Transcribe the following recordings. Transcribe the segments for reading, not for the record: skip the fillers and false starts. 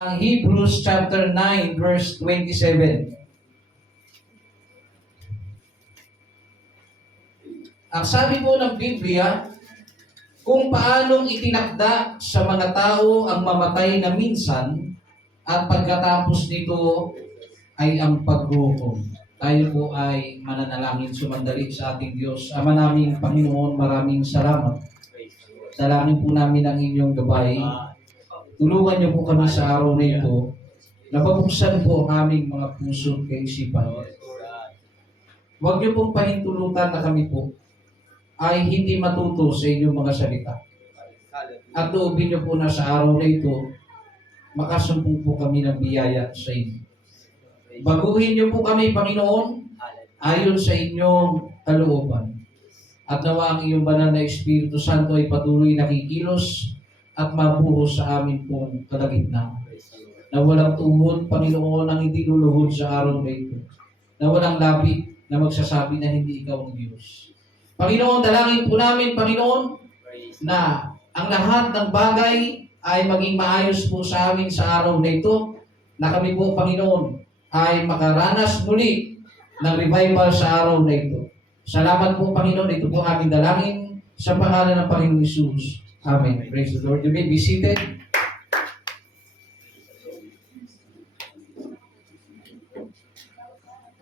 Ang Hebrews chapter 9 verse 27. Ang sabi po ng Biblia, kung paanong itinakda sa mga tao ang mamatay na minsan at pagkatapos nito ay ang paghukom. Tayo po ay mananalangin sumandali sa ating Diyos. Ama naming Panginoon, maraming salamat. Dalangin po namin ang inyong gabay. Tulungan niyo po kami sa araw na ito na mabuksan po ang aming mga puso at kaisipan. Huwag niyo pong pahintulutan na kami po ay hindi matuto sa inyong mga salita. At loobin niyo po na sa araw na ito, makasumpong po kami ng biyaya sa inyo. Baguhin niyo po kami, Panginoon, ayon sa inyong kalooban. At nawa ang iyong banal na Espiritu Santo ay patuloy nakikilos at mabuhos sa amin pong kalagitnaan. Na walang tuhod, Panginoon, ang hindi luluhod sa araw na ito. Na walang labi na magsasabi na hindi ikaw ang Diyos. Panginoon, dalangin po namin, Panginoon, na ang lahat ng bagay ay maging maayos po sa amin sa araw na ito, na kami po, Panginoon, ay makaranas muli ng revival sa araw na ito. Salamat po, Panginoon. Ito po aming dalangin sa pangalan ng Panginoon Hesus. Amen. Praise the Lord. You may be seated.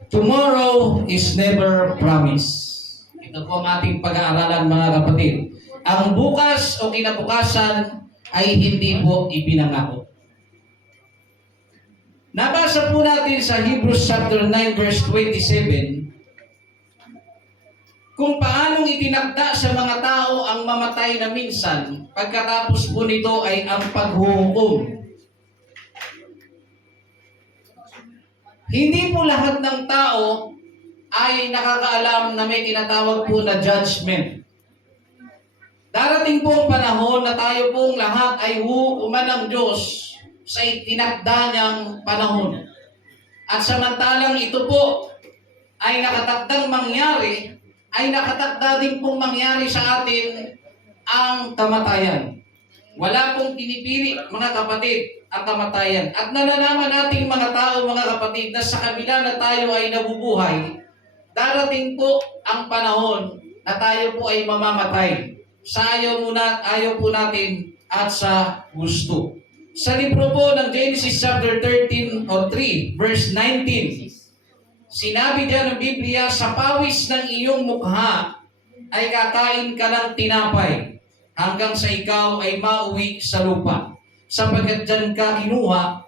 Tomorrow is never promised. Ito po ang ating pag-aaralan, mga kapatid. Ang bukas o kinabukasan ay hindi po ipinangako. Nabasa po natin sa Hebrews chapter 9 verse 27 kung paanong itinakda sa mga tao ang mamatay na minsan, pagkatapos po nito ay ang paghuhukom. Hindi po lahat ng tao ay nakakaalam na may tinatawag po na judgment. Darating po ang panahon na tayo pong lahat ay hukuman ng Diyos sa itinakda niyang panahon. At samantalang ito po ay nakatakdang mangyari, ay nakatakda din pong mangyari sa atin ang kamatayan. Wala pong pinipili, mga kapatid, ang kamatayan. At nalalaman nating mga tao, mga kapatid, na sa kabila na tayo ay nabubuhay, darating po ang panahon na tayo po ay mamamatay. Sa ayaw po natin at sa gusto. Sa libro po ng Genesis chapter 13 o 3, verse 19, sinabi diyan ng Biblia, sa pawis ng iyong mukha ay kakain ka ng tinapay hanggang sa ikaw ay mauwi sa lupa. Sapagkat dyan ka kinuha,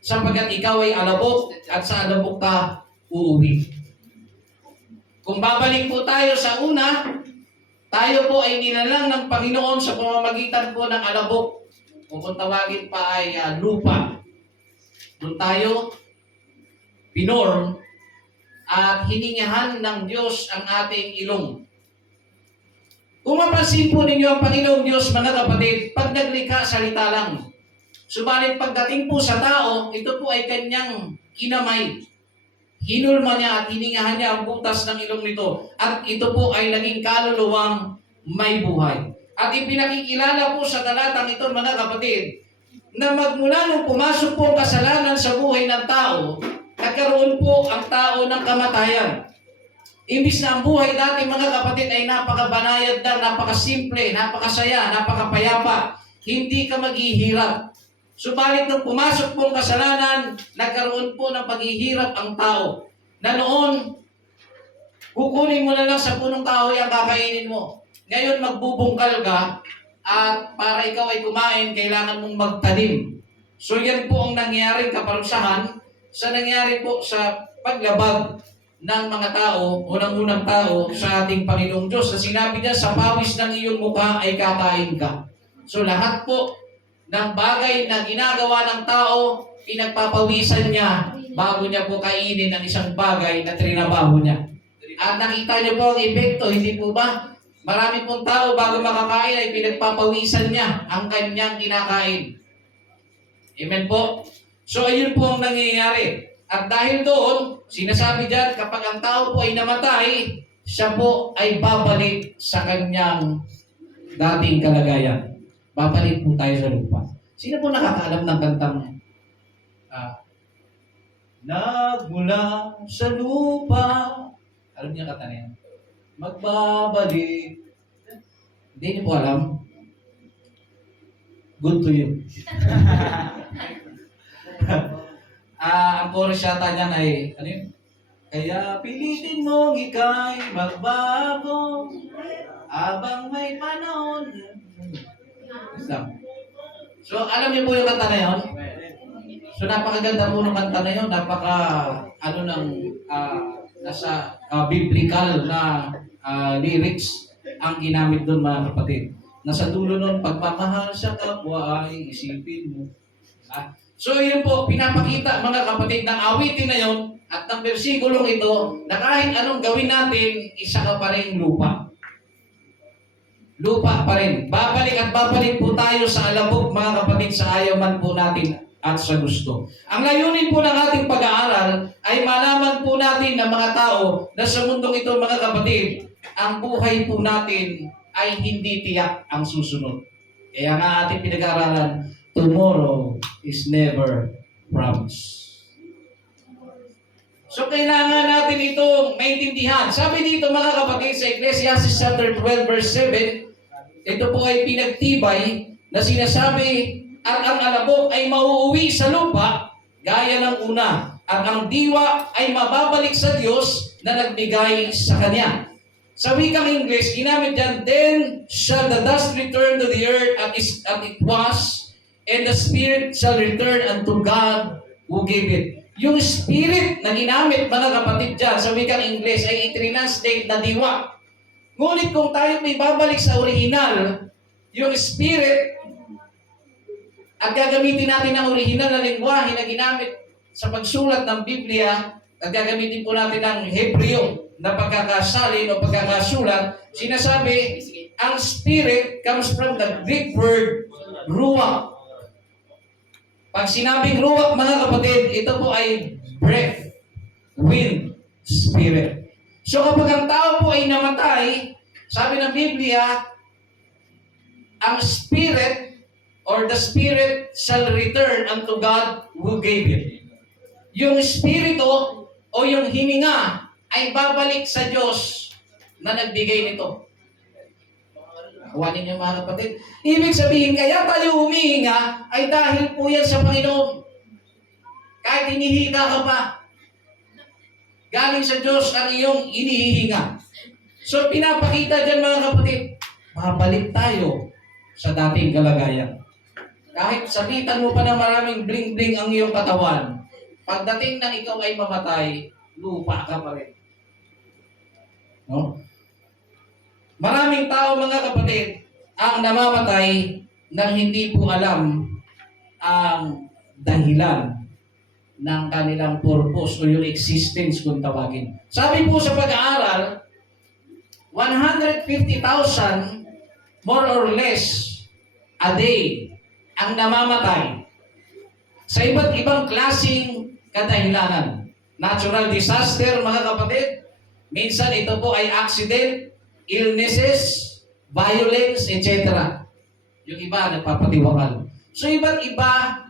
sapagkat ikaw ay alabok at sa alabok ka uuwi. Kung babalik po tayo sa una, tayo po ay nilalang ng Panginoon sa pamamagitan po ng alabok o kung tawagin pa ay lupa. Doon tayo pinorm at hiningahan ng Diyos ang ating ilong. Kung mapansin po ninyo ang Panginoong Diyos, mga kapatid, pag naglikha, salita lang. Subalit pagdating po sa tao, ito po ay kanyang kinamay. Hinulma niya at hiningahan niya ang butas ng ilong nito. At ito po ay naging kaluluwang may buhay. At ipinakikilala po sa talatang ito, mga kapatid, na magmula nung pumasok po ang kasalanan sa buhay ng tao, nagkaroon po ang tao ng kamatayan. Imbis na ang buhay dati, mga kapatid, ay napakabanayad na, napakasimple, napakasaya, napakapayapa. Hindi ka maghihirap. Subalit nung pumasok po ang kasalanan, nagkaroon po ng paghihirap ang tao. Na noon, kukunin mo na lang sa punong kahoy ang kakainin mo. Ngayon, magbubungkal ka at para ikaw ay kumain, kailangan mong magtanim. So yan po ang nangyaring kaparusahan sa nangyari po sa paglabag ng mga tao o ng unang tao sa ating Panginoong Diyos. Na sinabi niya, sa pawis ng iyong mukha ay kakain ka. So lahat po ng bagay na ginagawa ng tao, pinagpapawisan niya bago niya po kainin ang isang bagay na trinabaho niya. At nakita niyo po ang epekto, hindi po ba? Marami pong tao bago makakain ay pinagpapawisan niya ang kanyang kinakain. Amen po? So ayun po ang nangyayari. At dahil doon, sinasabi dyan, kapag ang tao po ay namatay, siya po ay babalik sa kanyang dating kalagayan. Babalik po tayo sa lupa. Sino po nakakaalam ng kantang mula sa lupa. Alam niyo kata niya? Magbabalik. Hindi niyo po alam? Good to you. Ang chorus yata niyan ay, ano yun? Kaya pilitin mong ika'y magbago habang may panahon. So, alam niyo po yung kanta na yun? So, napakaganda po ng kanta na yun. Nasa biblical na lyrics ang ginamit doon, mga kapatid. Nasa dulo nun, pagmamahal sa kapwa ay isipin mo. So, yun po, pinapakita, mga kapatid, ng awitin na yun at ng bersikulong ito na kahit anong gawin natin, isa ka pa rin lupa. Lupa pa rin. Babalik at babalik po tayo sa alabok, mga kapatid, sa ayaw man po natin at sa gusto. Ang layunin po ng ating pag-aaral ay malaman po natin ng mga tao na sa mundong ito, mga kapatid, ang buhay po natin ay hindi tiyak ang susunod. Kaya nga ating pinag-aaralan, tomorrow is never promised. So, kailangan natin itong maintindihan. Sabi dito, mga kapatid, sa Ecclesiastes chapter 12, verse 7, ito po ay pinagtibay na sinasabi, at ang alabok ay mauuwi sa lupa, gaya ng una, at ang diwa ay mababalik sa Diyos na nagbigay sa Kanya. Sa wikang English, ginamit dyan, then shall the dust return to the earth as it was, and the spirit shall return unto God who gave it. Yung spirit na ginamit, mga kapatid dyan, sa wikang English, ay itrinanslate na diwa. Ngunit kung tayo may babalik sa original, yung spirit, at gagamitin natin ang original na lengguwahe na ginamit sa pagsulat ng Biblia, at gagamitin po natin ang Hebreo na pagkakasalin o pagkakasulat, sinasabi, ang spirit comes from the Greek word ruach. Pag sinabing ruach, mga kapatid, ito po ay breath, wind, spirit. So kapag ang tao po ay namatay, sabi ng Biblia, ang spirit or the spirit shall return unto God who gave it. Yung spirito o yung hininga ay babalik sa Diyos na nagbigay nito. Kuhanin niyo, mga kapatid. Ibig sabihin, kaya tayo humihinga ay dahil po yan sa Panginoon. Kahit hinihinga ka pa, galing sa Diyos ang iyong inihihinga. So, pinapakita dyan, mga kapatid, babalik tayo sa dating kalagayan. Kahit sabitan mo pa ng maraming bling-bling ang iyong katawan, pagdating ng ikaw ay mamatay, lupa ka pa rin. No? Maraming tao, mga kapatid, ang namamatay nang hindi po alam ang dahilan ng kanilang purpose o yung existence kung tawagin. Sabi po sa pag-aaral, 150,000 more or less a day ang namamatay sa iba't ibang klaseng kadahilanan. Natural disaster, mga kapatid. Minsan ito po ay accident, illnesses, violence, etc. Yung iba, nagpapatiwakal. So, iba't iba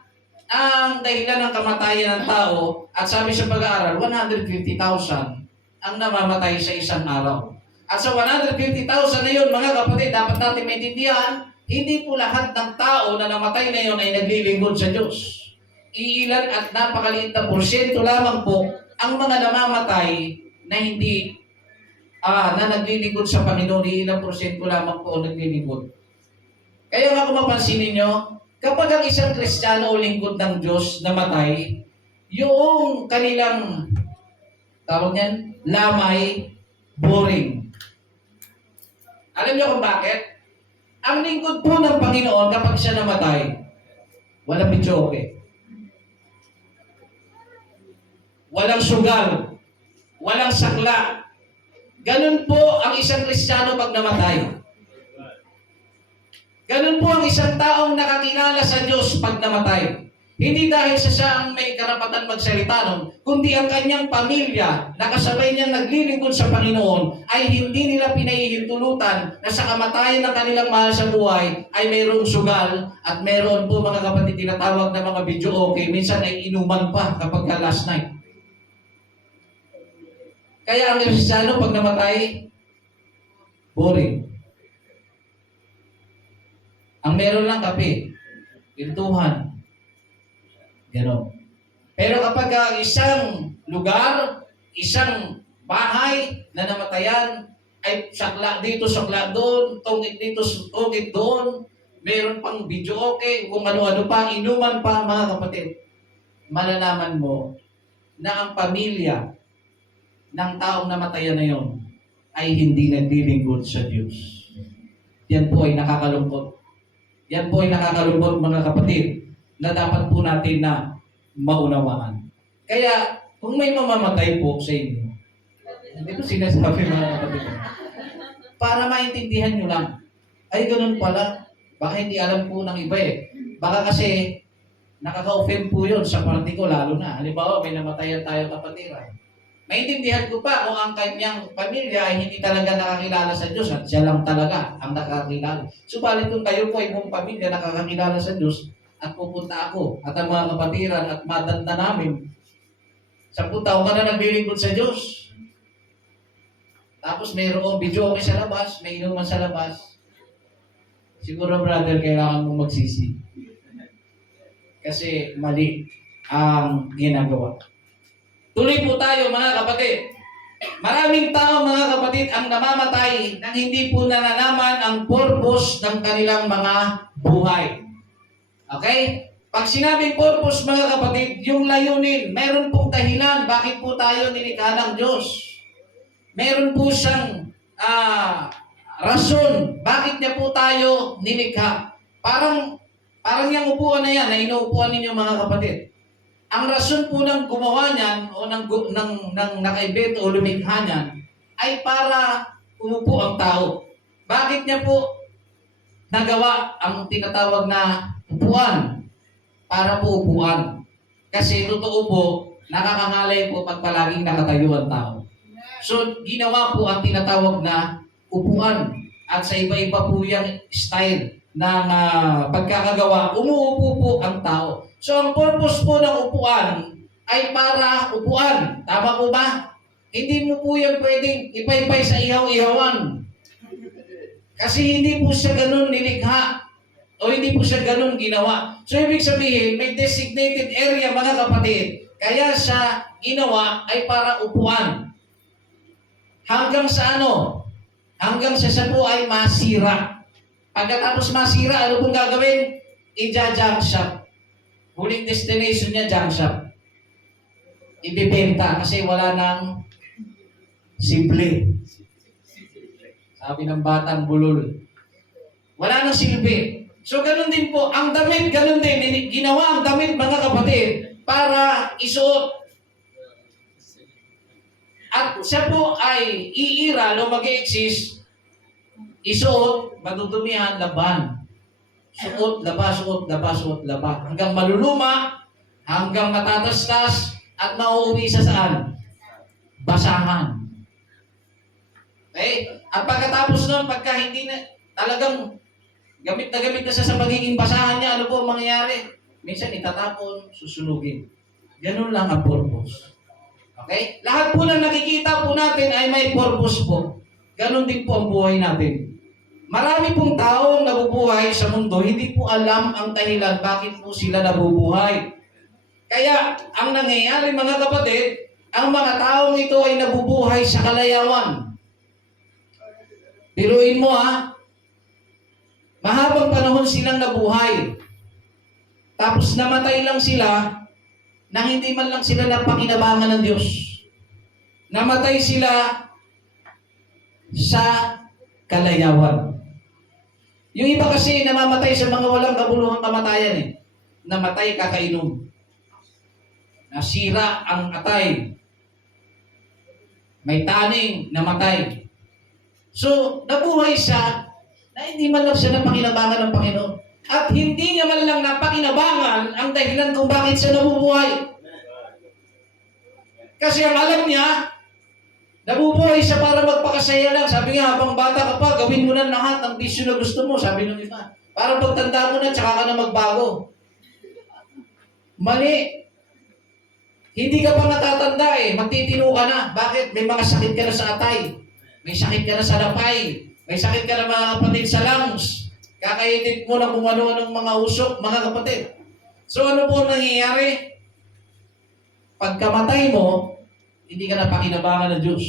ang dahilan ng kamatayan ng tao at sabi sa pag-aaral, 150,000 ang namamatay sa isang araw. At sa 150,000 na yun, mga kapatid, dapat natin maintindihan, hindi po lahat ng tao na namatay na yun ay naglilingkod sa Diyos. Iilan at napakaliit na porsyento lamang po ang mga namamatay na hindi na naglilingkod sa Panginoon, ilang porsyento lamang po ang naglilingkod. Kaya nga kung mapansin ninyo, kapag ang isang Kristiyano o lingkod ng Diyos namatay, yung kanilang, tawag niyan, lamay, boring. Alam niyo kung bakit? Ang lingkod po ng Panginoon kapag siya namatay, walang bitsoke. Walang sugal. Walang sakla. Ganun po ang isang Kristiyano pag namatay. Ganun po ang isang taong nakakilala sa Diyos pag namatay. Hindi dahil sa siya ang may karapatan magsalita nun, kundi ang kanyang pamilya na kasabay niyang naglilingkod sa Panginoon ay hindi nila pinahihintulutan na sa kamatayan ng kanilang mahal sa buhay ay mayroong sugal at mayroon po, mga kapatid, tinatawag na mga video okay. Minsan ay inuman pa kapag last night. Kaya ang Kristiyano pag namatay, boring. Ang meron lang kape, pintuhan, gano'n. Pero kapag isang lugar, isang bahay na namatayan, ay sakla dito, sakla doon, tungit dito, tungit doon, meron pang video okay, kung ano-ano pa, inuman pa, mga kapatid, malalaman mo na ang pamilya ng taong namatayan na yon ay hindi naglilingkod sa Diyos. Yan po ay nakakalungkot. Yan po ay nakakalungkot, mga kapatid, na dapat po natin na maunawaan. Kaya, kung may mamamatay po sa inyo, hindi ko sinasabi, mga kapatid, para maintindihan nyo lang, ay ganun pala, baka hindi alam po ng iba eh. Baka kasi, nakaka-offend po yun sa party ko, lalo na. Halimbawa, may namatayan tayo kapatiran. Maintindihan ko pa kung ang kanyang pamilya ay hindi talaga nakakilala sa Diyos at siya lang talaga ang nakakilala. Subalit kung kayo po ay buong pamilya nakakakilala sa Diyos at pupunta ako at ang mga kapatiran at madanda namin, 10 taon ka na naglilingkod sa Diyos. Tapos mayroong video okay sa labas, may inuman sa labas. Siguro brother, kailangan mong magsisi. Kasi mali ang ginagawa. Tuloy po tayo, mga kapatid. Maraming tao, mga kapatid, ang namamatay nang hindi po nalalaman ang purpose ng kanilang mga buhay. Okay? Pag sinabing purpose, mga kapatid, yung layunin, meron pong dahilan bakit po tayo nilikha ng Diyos. Meron po siyang rason bakit niya po tayo nilikha. Parang yung upuan na yan na inuupuan ninyo, mga kapatid. Ang rason po ng gumawa niyan o ng nakaibento o lumikha niyan ay para umupo ang tao. Bakit niya po nagawa ang tinatawag na upuan? Para po upuan. Kasi totoo po, nakakangalay po pag palaging nakatayo ang tao. So, ginawa po ang tinatawag na upuan. At sa iba-iba po yung style ng pagkakagawa, umuupo po ang tao. So, ang purpose po ng upuan ay para upuan. Tama po ba? Hindi mo po yan pwedeng ipaypay sa ihaw-ihawan. Kasi hindi po siya ganun nilikha o hindi po siya ganun ginawa. So, ibig sabihin, may designated area, mga kapatid. Kaya siya ginawa ay para upuan. Hanggang sa ano? Hanggang sa siya po ay masira. Pagkatapos masira, ano pong gagawin? I-junk shop. Huling destination niya, junk shop. Ibibenta kasi wala nang simple. Sabi ng batang bulol. Wala nang silbi. So, ganun din po. Ang damit, ganun din. Ginawa ang damit, mga kapatid, para isuot. At siya po ay iira, no mag-exist, isuot, madudumihan, laban. Suot, laba, suot, laba, suot, laba. Hanggang maluluma, hanggang matatastas, at mauuwi sa saan? Basahan. Okay? At pagkatapos nun, pagka hindi na, talagang gamit na siya sa magiging basahan niya, ano po ang mangyayari? Minsan itatapon, susunugin. Ganun lang ang purpose. Okay? Lahat po na nakikita po natin ay may purpose po. Ganon din po ang buhay natin. Marami pong taong nabubuhay sa mundo, hindi po alam ang dahilan bakit po sila nabubuhay. Kaya, ang nangyayari, mga kapatid, ang mga taong ito ay nabubuhay sa kalayawan. Biruin mo mahabang panahon silang nabuhay. Tapos namatay lang sila nang hindi man lang sila napakinabangan ng Diyos. Namatay sila sa kalayawan. Yung iba kasi namamatay sa mga walang kabuluhang kamatayan eh. Namatay kakainom. Nasira ang atay. May taning, namatay. So, nabuhay siya na hindi man lang siya napakinabangan ng Panginoon. At hindi niya man lang napakinabangan ang dahilan kung bakit siya nabubuhay. Kasi ang alam niya, nabubuhay siya para magpakasaya lang. Sabi nga, habang bata ka pa, gawin mo na lahat ng bisyo na gusto mo. Sabi ng iba. Para pagtanda mo na, tsaka ka na magbago. Mali. Hindi ka pa natatanda eh, magtitino ka na. Bakit? May mga sakit ka na sa atay. May sakit ka na sa lapay. May sakit ka na mga kapatid sa lungs. Kakainit mo na kung ano-anong mga usok, mga kapatid. So ano po nangyayari? Pagkamatay mo, hindi ka na pakinabangan ng Diyos.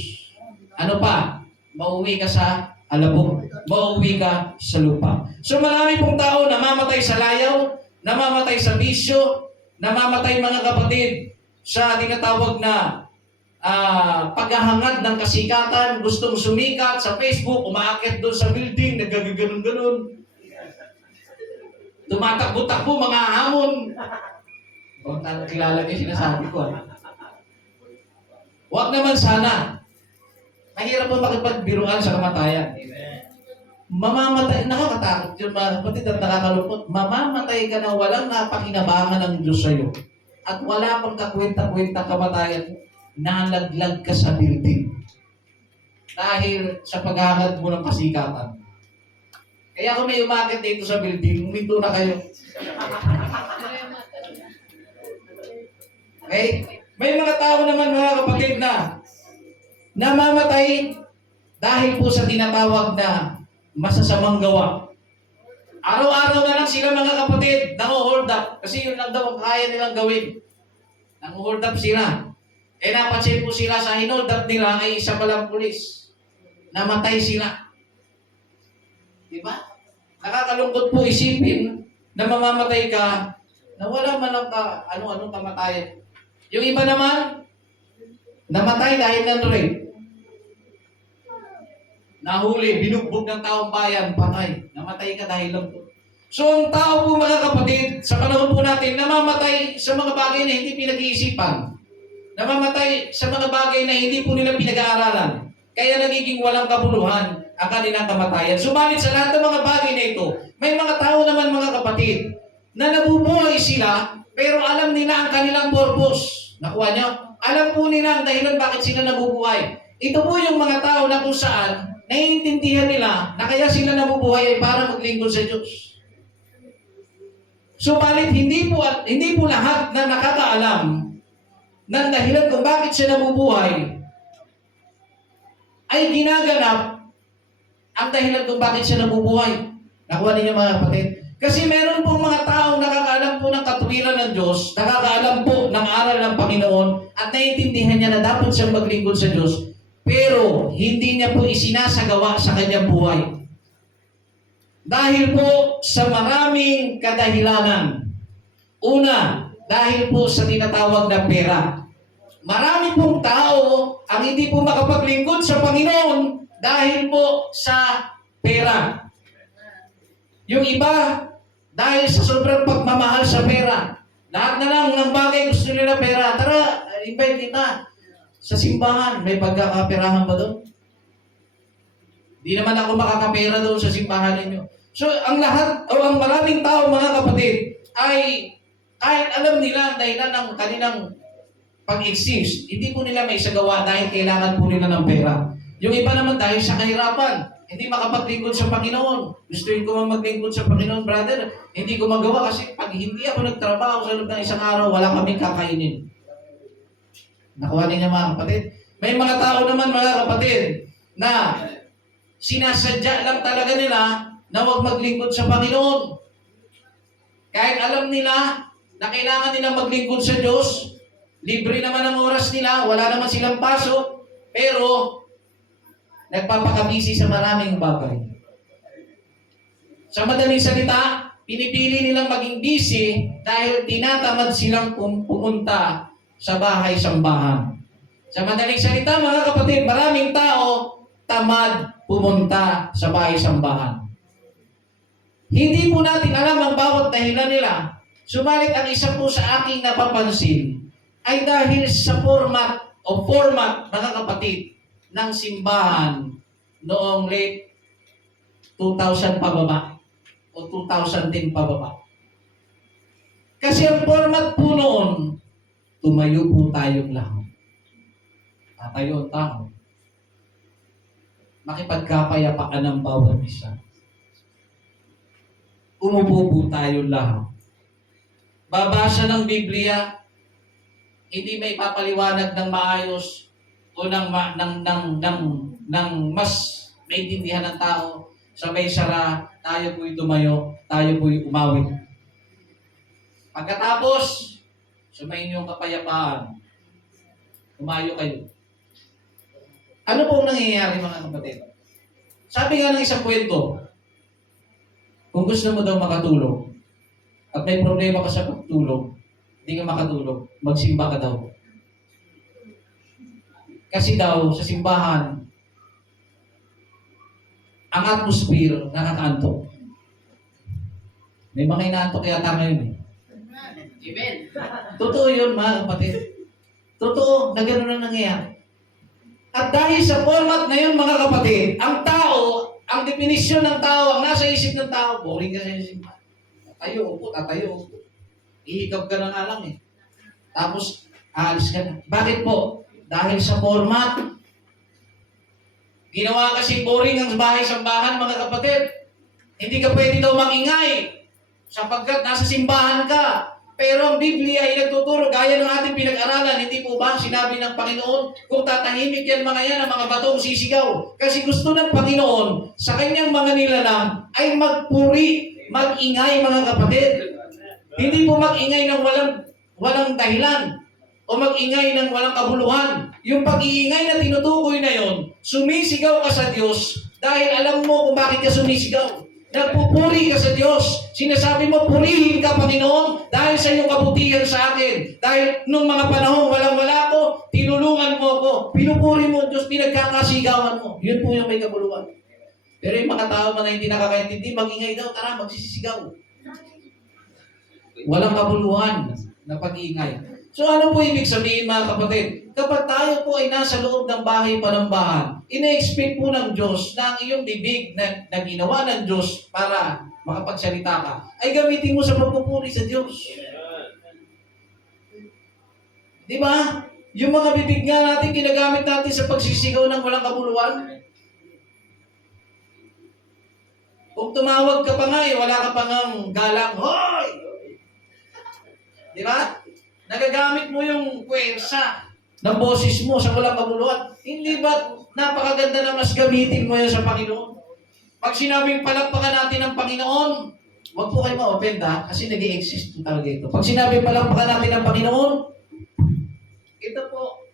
Ano pa? Mauwi ka sa alabok. Mauwi ka sa lupa. So marami pong tao namamatay sa layaw, namamatay sa bisyo, namamatay mga kapatid sa tinatawag na paghahangad ng kasikatan, gustong sumikat sa Facebook, umaakyat doon sa building, nagagaganon-ganon. Tumatakbo-takbo, mga hamon. Kung kilala niyo sinasabi ko. Huwag naman sana. Mahirap po makipagbiruan sa kamatayan. Mamamatay, nakakatakot yun mga kapatid at nakakalungkot. Mamamatay ka na walang napakinabangan ng Diyos sa'yo. At wala pang kakwenta-kwenta kamatayan, nalaglag ka sa building. Dahil sa paghahangad mo ng kasikatan. Kaya kung may umakit dito sa building, huminto na kayo. Okay? May mga tao naman mga kapatid na namamatay dahil po sa tinatawag na masasamang gawa. Araw-araw na lang sila mga kapatid nang-hold up kasi yun lang daw ang kaya nilang gawin. Nang-hold up sila. Eh napansin po sila sa hinold up nila ay isa palang pulis. Namatay sila. Diba? Nakakalungkot po isipin na mamamatay ka na wala man lang ano-anong kamatayan. Yung iba naman, namatay dahil ng rape. Nahuli, binugbog ng taong bayan, patay. Namatay ka dahil lang po. So ang tao po mga kapatid, sa panahon po natin, namamatay sa mga bagay na hindi pinag-iisipan. Namamatay sa mga bagay na hindi po nila pinag-aaralan. Kaya nagiging walang kabuluhan ang kanilang kamatayan. Subalit sa lahat ng mga bagay na ito, may mga tao naman mga kapatid, na nabubuhay sila, pero alam nila ang kanilang purpose. Nakuha niyo? Alam po nila ang dahilan bakit sila nabubuhay. Ito po yung mga tao na kung saan, naiintindihan nila na kaya sila nabubuhay ay para maglingkod sa Diyos. Subalit hindi po lahat na nakakaalam ng dahilan kung bakit siya nabubuhay ay ginaganap ang dahilan kung bakit siya nabubuhay. Nakuha ninyo mga kapatid? Kasi meron pong mga taong nakakaalam po ng katuwiran ng Diyos, nakakaalam po ng aral ng Panginoon, at naiintindihan niya na dapat siyang maglingkod sa Diyos, pero hindi niya po isinasagawa sa kanyang buhay. Dahil po sa maraming kadahilanan. Una, dahil po sa tinatawag na pera. Marami pong tao ang hindi po makapaglingkod sa Panginoon dahil po sa pera. Yung iba, dahil sa sobrang pagmamahal sa pera. Lahat na lang ng bagay gusto nila pera. Tara, invite kita sa simbahan. May pagkakaperahan ba doon? Di naman ako makakapera doon sa simbahan ninyo. So, ang lahat, o ang maraming tao, mga kapatid, ay kahit alam nila ang dahilan ng kanilang pag-exist, hindi po nila may isagawa dahil kailangan po nila ng pera. Yung iba naman dahil sa kahirapan, hindi makapaglingkod sa Panginoon. Gustuin ko maglingkod sa Panginoon, brother. Hindi ko magawa kasi pag hindi ako nagtrabaho sa loob ng isang araw, wala kaming kakainin. Nakuha niyo mga kapatid? May mga tao naman mga kapatid na sinasadya lang talaga nila na huwag maglingkod sa Panginoon. Kahit alam nila na kailangan nilang maglingkod sa Diyos, libre naman ang oras nila, wala naman silang pasok, pero nagpapakabisi sa maraming bagay. Sa madaling salita, pinipili nilang maging busy dahil tinatamad silang pumunta sa bahay-sambahan. Sa madaling salita, mga kapatid, maraming tao tamad pumunta sa bahay-sambahan. Hindi po natin alam ang bawat dahilan nila. Subalit ang isa po sa aking napapansin ay dahil sa format, mga kapatid, ng simbahan noong late 2000 pababa o 2010 pababa. Kasi ang format po noon, tumayo po tayong lahat. Tatayo ang tao. Makipagkapayapaan ng bawat isa. Umupo po tayong lahat. Babasa ng Biblia, hindi may papaliwanag ng maayos o ng mas maintindihan ng tao, sabay sara, tayo po'y tumayo, tayo po'y umawit. Pagkatapos, sumayin yung kapayapaan, umayo kayo. Ano pong nangyayari mga kapatid? Sabi nga ng isang kwento, kung gusto mo daw makatulog, at may problema ka sa pagtulog, hindi ka makatulog, magsimba ka daw. Kasi daw, sa simbahan, ang atmosphere nakakaantok. May mga inaantok yata ngayon eh. Amen. Totoo yun mga kapatid. Totoo na gano'n ang nangyayari. At dahil sa format na yun mga kapatid, ang tao, ang definisyon ng tao, ang nasa isip ng tao, boring ka sa simbahan. Tatayo, upo. Ihigab ka na nga lang eh. Tapos, aalis ka na. Bakit po? Dahil sa format. Ginawa kasi boring ang bahay-sambahan, mga kapatid. Hindi ka pwede daw makingay sapagkat nasa simbahan ka. Pero ang Biblia ay nagtuturo, gaya ng ating pinag-aralan, hindi po ba sinabi ng Panginoon, kung tatahimik yan mga yan, ang mga batong sisigaw. Kasi gusto ng Panginoon, sa kanyang mga nilalang, ay magpuri, mag-ingay mga kapatid. Hindi po mag-ingay ng walang dahilan o mag-ingay ng walang kabuluhan. Yung pag-iingay na tinutukoy na yon, sumisigaw ka sa Diyos dahil alam mo kung bakit ka sumisigaw. Nagpupuri ka sa Diyos. Sinasabi mo, purihin ka, Panginoon, dahil sa iyong kabutihan sa akin. Dahil nung mga panahon walang-wala ko, tinulungan mo ko. Pinupuri mo, Diyos, pinagkakasigawan mo. Yun po yung may kabuluhan. Pero yung mga tao man na hindi nakakaintindi, mag-ingay daw, tara, magsisigaw. Walang kabuluhan na pag-iingay. So ano po ibig sabihin mga kapatid? Kapag tayo po ay nasa loob ng bahay-panambahan, ina-expect po ng Diyos na ang iyong bibig na ginawa ng Diyos para makapagsalita ka, ay gamitin mo sa pagpupuri sa Diyos. Di ba? Yung mga bibig nga natin, ginagamit natin sa pagsisigaw ng walang kabuluhan. Kung tumawag ka pa nga, wala ka pa ngang galang, hoy! Di ba? Nagagamit mo yung puwersa ng boses mo sa walang kabuluhan. Hindi ba napakaganda na mas gamitin mo yan sa Panginoon? Pag sinabing palakpakan natin ng Panginoon, huwag po kayo ma-offend ha, kasi nag-i-exist po talaga ito. Pag sinabing palakpakan natin ng Panginoon, ito po,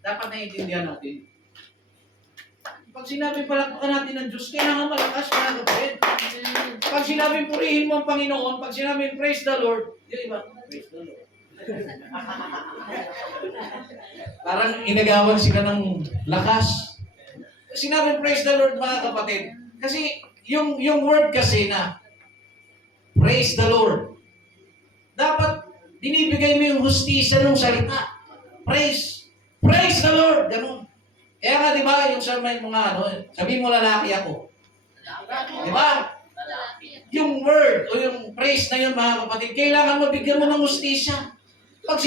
dapat naiintindihan natin. Pag sinabing palakpakan natin ng Diyos, kailangan malakas mga kapatid. Pag sinabing purihin mo ang Panginoon, pag sinabing praise the Lord, yun iba, praise the Lord. Parang inagawan sila ng lakas. Sinabing praise the Lord mga kapatid. Kasi yung word kasi na praise the Lord, dapat binibigay mo yung hustisya ng salita. Praise the Lord, ganun. Kaya nga, di ba, yung sa may mga sabihin mo lalaki ako. Di ba? Yung word o yung praise na yun, mga kapatid, kailangan mabigyan mo ng hustisya. Pag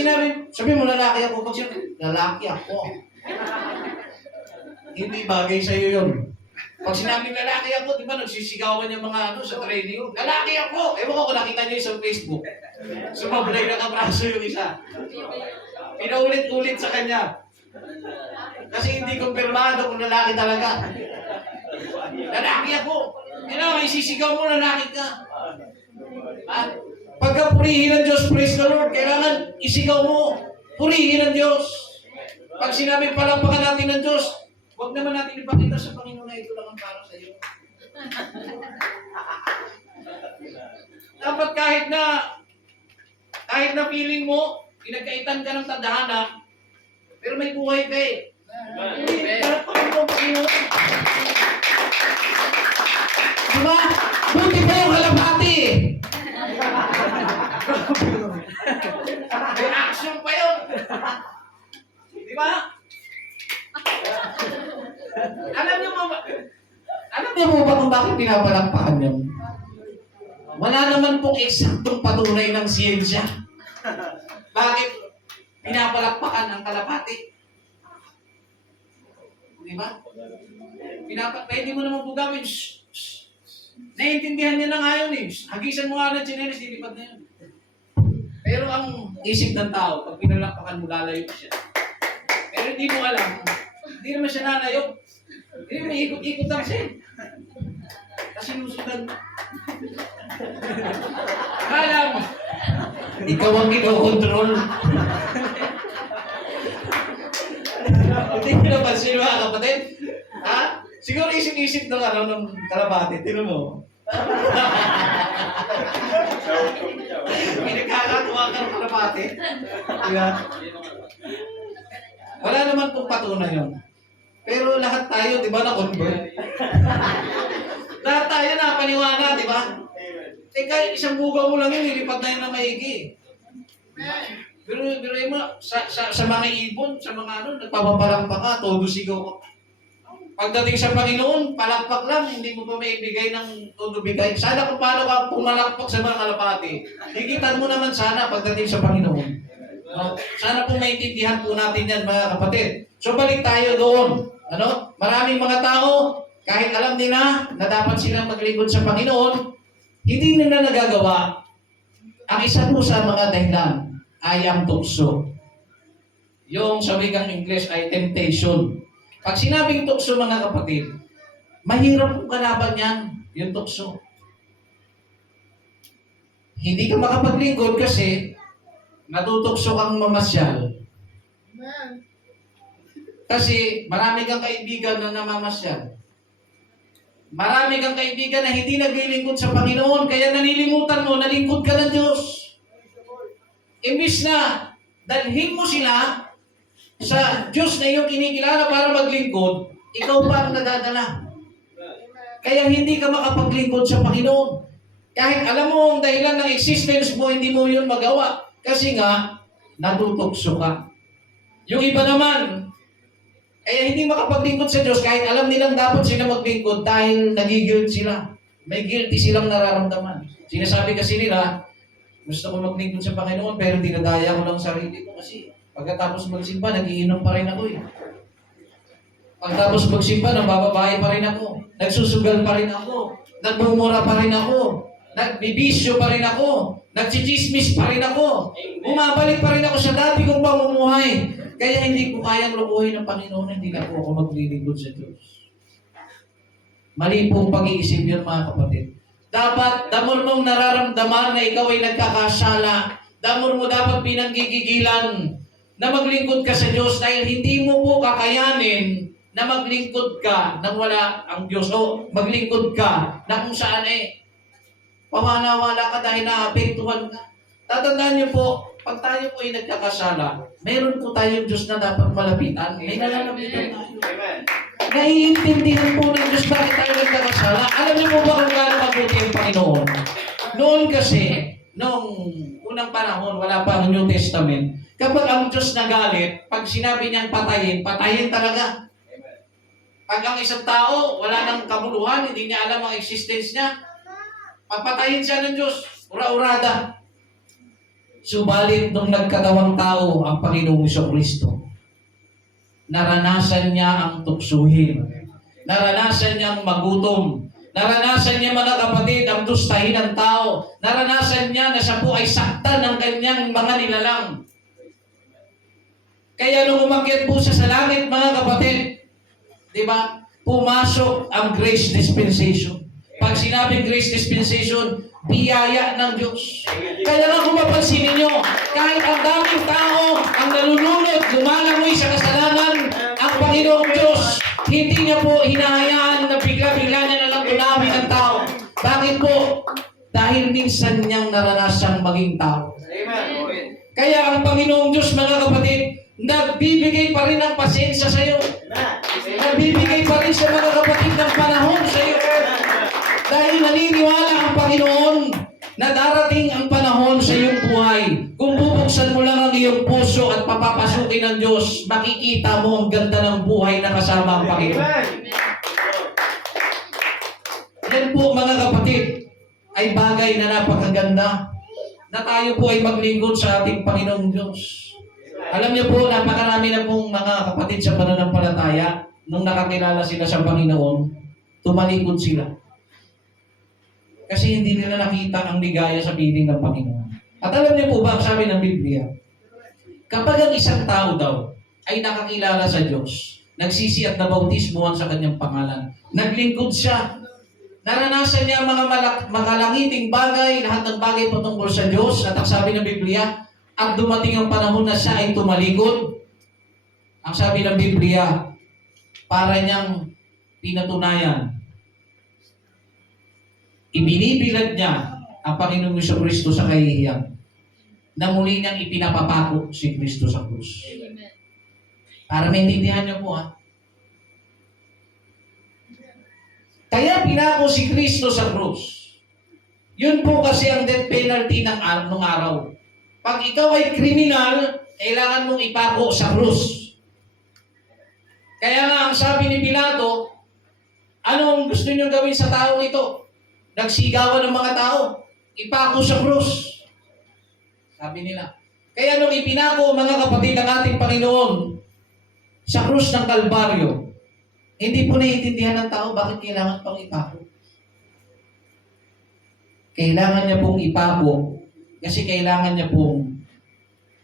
sabihin mo lalaki ako, pag sinabi, lalaki ako. Hindi bagay sa'yo yun. Pag sinabing lalaki ako, di ba, nagsisigawan yung mga sa training, lalaki ako! Ewan ko kung nakita niyo sa Facebook. Sumablay na kabraso yung isa. Pinaulit-ulit sa kanya. Kasi hindi kumpirmado kung lalaki talaga. Lalaki ako. Kailangan isisigaw mo, lalaki ka. Pagka purihin ng Diyos, praise the Lord, kailangan isigaw mo, purihin ng Diyos. Pag sinabi palakpakan natin ng Diyos, huwag naman natin ipakita sa Panginoon na ito lang ang para sa iyo. Dapat kahit na feeling mo, pinagkaitan ka ng tadhana, pero may buhay ka eh. Palakpakan mo ang Panginoon. Diba? Buti pa yung kalapati eh. May action pa yun. Diba? Alam niyo mo ba kung bakit pinapalakpakan yun? Wala naman pong eksaktong patunay ng siyensya. Bakit pinapalakpakan ang kalapati? Diba? Pwede mo naman bugawin. Shh, naiintindihan niya na nga yun eh. Hagisan mo nga ng chinelis, dilipad na yun. Pero ang isip ng tao, pag pinalakpakan mo, lalayo siya. Pero hindi mo alam, hindi naman siya lalayo. Hindi naman ikot-ikot lang siya. Kasi sinusundan mo. Akala mo, ikaw ang kinokontrol. Hindi ko napansin mga kapatid. Ha? Siguro isip-isip ng ng kalapati. Tino mo. Pinagkakatuwa ka ng kalapati. Diba? Wala naman pong patunay yun. Pero lahat tayo, di ba, na-convert? Lahat tayo na paniwala, di ba? Eh, kahit isang bugaw mo lang yun, ilipat na yun na maigi. Pero mo, sa mga ibon, sa mga nagpapapalampak ka, todo sigaw ka. Pagdating sa Panginoon, palakpak lang, hindi mo pa maibigay ng todo bigay. Sana kung paano ka pumalakpak sa mga kalapati, higitan mo naman sana pagdating sa Panginoon. Sana po maintindihan po natin yan, mga kapatid. So balik tayo doon. Maraming mga tao, kahit alam nila na dapat silang maglingkod sa Panginoon, hindi nila nagagawa. Ang isa po sa mga dahilan ay ang tukso. Yung sa wikang English ay temptation. Pag sinabing tukso, mga kapatid, mahirap kung kalaban yan, yung tukso. Hindi ka makapaglingkod kasi natutukso kang mamasyal. Kasi marami kang kaibigan na namamasyal. Marami kang kaibigan na hindi naglilingkod sa Panginoon, kaya nanilimutan mo, nalingkod ka ng Diyos. Imbis na dalhin mo sila sa Diyos na iyong kinikilala para maglingkod, ikaw pa ang nadadala. Kaya hindi ka makapaglingkod sa Panginoon. Kahit alam mo ang dahilan ng existence mo, hindi mo yun magawa. Kasi nga, natutokso ka. Yung iba naman, kaya hindi makapaglingkod sa Diyos kahit alam nilang dapat sila maglingkod dahil nagiguilt sila. May guilty silang nararamdaman. Sinasabi kasi nila, gusto ko maglingkod sa Panginoon pero dinadaya ko lang sarili ko kasi pagkatapos magsimba, nagiinom pa rin ako eh. Pagkatapos magsimba, nambababae pa rin ako. Nagsusugal pa rin ako. Nagmumura pa rin ako. Nagbibisyo pa rin ako. Nagchichismis pa rin ako. Bumabalik pa rin ako sa dati kong pamumuhay. Kaya hindi ko kayang lukuhin ng Panginoon, hindi na po ako maglilingkod sa Diyos. Mali pong pag-iisip yun, mga kapatid. Dapat, damor mong nararamdaman na ikaw ay nagkakasala. Damor mo dapat pinanggigigilan na maglingkod ka sa Diyos dahil hindi mo po kakayanin na maglingkod ka nang wala ang Diyos. O maglingkod ka na kung saan pamana-wala ka dahil naapektuhan ka. Tatandaan niyo po, pag tayo po ay nagkakasala, meron po tayong Diyos na dapat malapitan. May nalalapitan tayo. Naiintindihan po ng Diyos bakit tayo nagkakasala. Alam niyo po ba kung gaano mabuti ang Panginoon? Noon kasi, noong unang panahon, wala pa ang New Testament, kapag ang Diyos nagalit, pag sinabi niyang patayin, patayin talaga. Pag ang isang tao, wala nang kabuluhan, hindi niya alam ang existence niya, papatayin siya ng Diyos, ura-urada. Subalit nung nagkatawang tao ang Panginoong Jesucristo, naranasan niya ang tuksuhin, naranasan niyang magutom, naranasan niya, mga kapatid, ang dustahin ng tao, naranasan niya na siya po ay saktan ng kanyang mga nilalang. Kaya nung umakyat po siya sa langit, mga kapatid, di ba, pumasok ang grace dispensation. Pag sinabing grace dispensation, biyaya ng Diyos. Kaya nga kung mapansin ninyo, kahit ang daming tao ang nalulunod, lumalangoy sa kasalanan, ang Panginoong Diyos, hindi niya po hinahayaan na bigla-bigla niya nalang tulawin ng tao. Bakit po? Dahil minsan niyang naranasang maging tao. Kaya ang Panginoong Diyos, mga kapatid, nagbibigay pa rin ng pasensya sa iyo. Nagbibigay pa rin sa mga kapatid ng panahon sa iyo. Dahil naniniwala ang Panginoon na darating ang panahon sa iyong buhay. Kung bubuksan mo lang ang iyong puso at papapasukin ng Diyos, makikita mo ang ganda ng buhay na kasama ang Panginoon. Yan po, mga kapatid, ay bagay na napakaganda na tayo po ay maglingkod sa ating Panginoong Diyos. Alam niyo po, napakarami na pong mga kapatid sa pananampalataya, nung nakakilala sila sa Panginoon, tumalikod sila. Kasi hindi nila nakita ang ligaya sa piling ng Panginoon. At alam niyo po ba ang sabi ng Biblia? Kapag ang isang tao daw ay nakakilala sa Diyos, nagsisi at nabautismuhan sa kanyang pangalan, naglingkod siya, naranasan niya ang mga makalangiting bagay, lahat ng bagay patungkol sa Diyos, at ang sabi ng Biblia, at dumating ang panahon na siya ay tumalikod. Ang sabi ng Biblia, para niyang pinatunayan, ibinibilad niya ang Panginoong Jesucristo sa kahihiyan na muli niyang ipinapapako si Kristo sa krus. Para maintindihan niyo po Kaya pinako si Kristo sa krus. Yun po kasi ang death penalty ng nung araw. Pag ikaw ay kriminal, kailangan mong ipako sa krus. Kaya nga ang sabi ni Pilato, anong gusto niyo gawin sa taong ito? Nagsigawan ng mga tao, ipako sa krus. Sabi nila. Kaya nung ipinako, mga kapatid, ng ating Panginoon sa krus ng Kalbaryo, hindi po naiintindihan ng tao bakit kailangan pang ipako. Kailangan niya pong ipako kasi kailangan niya pong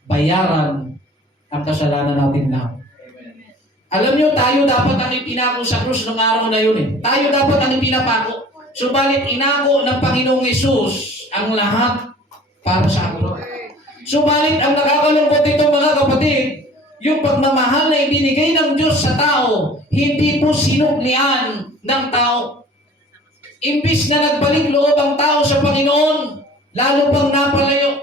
bayaran ang kasalanan natin lahat. Alam niyo, tayo dapat ang ipinako sa krus ng araw na yun. Tayo dapat ang ipinapako. Subalit inako ng Panginoong Hesus ang lahat para sa atin. Subalit ang nakakalungkot dito, mga kapatid, yung pagmamahal na ibinigay ng Diyos sa tao, hindi po sinuklian ng tao. Imbis na nagbalik loob ang tao sa Panginoon, lalo pang napalayo.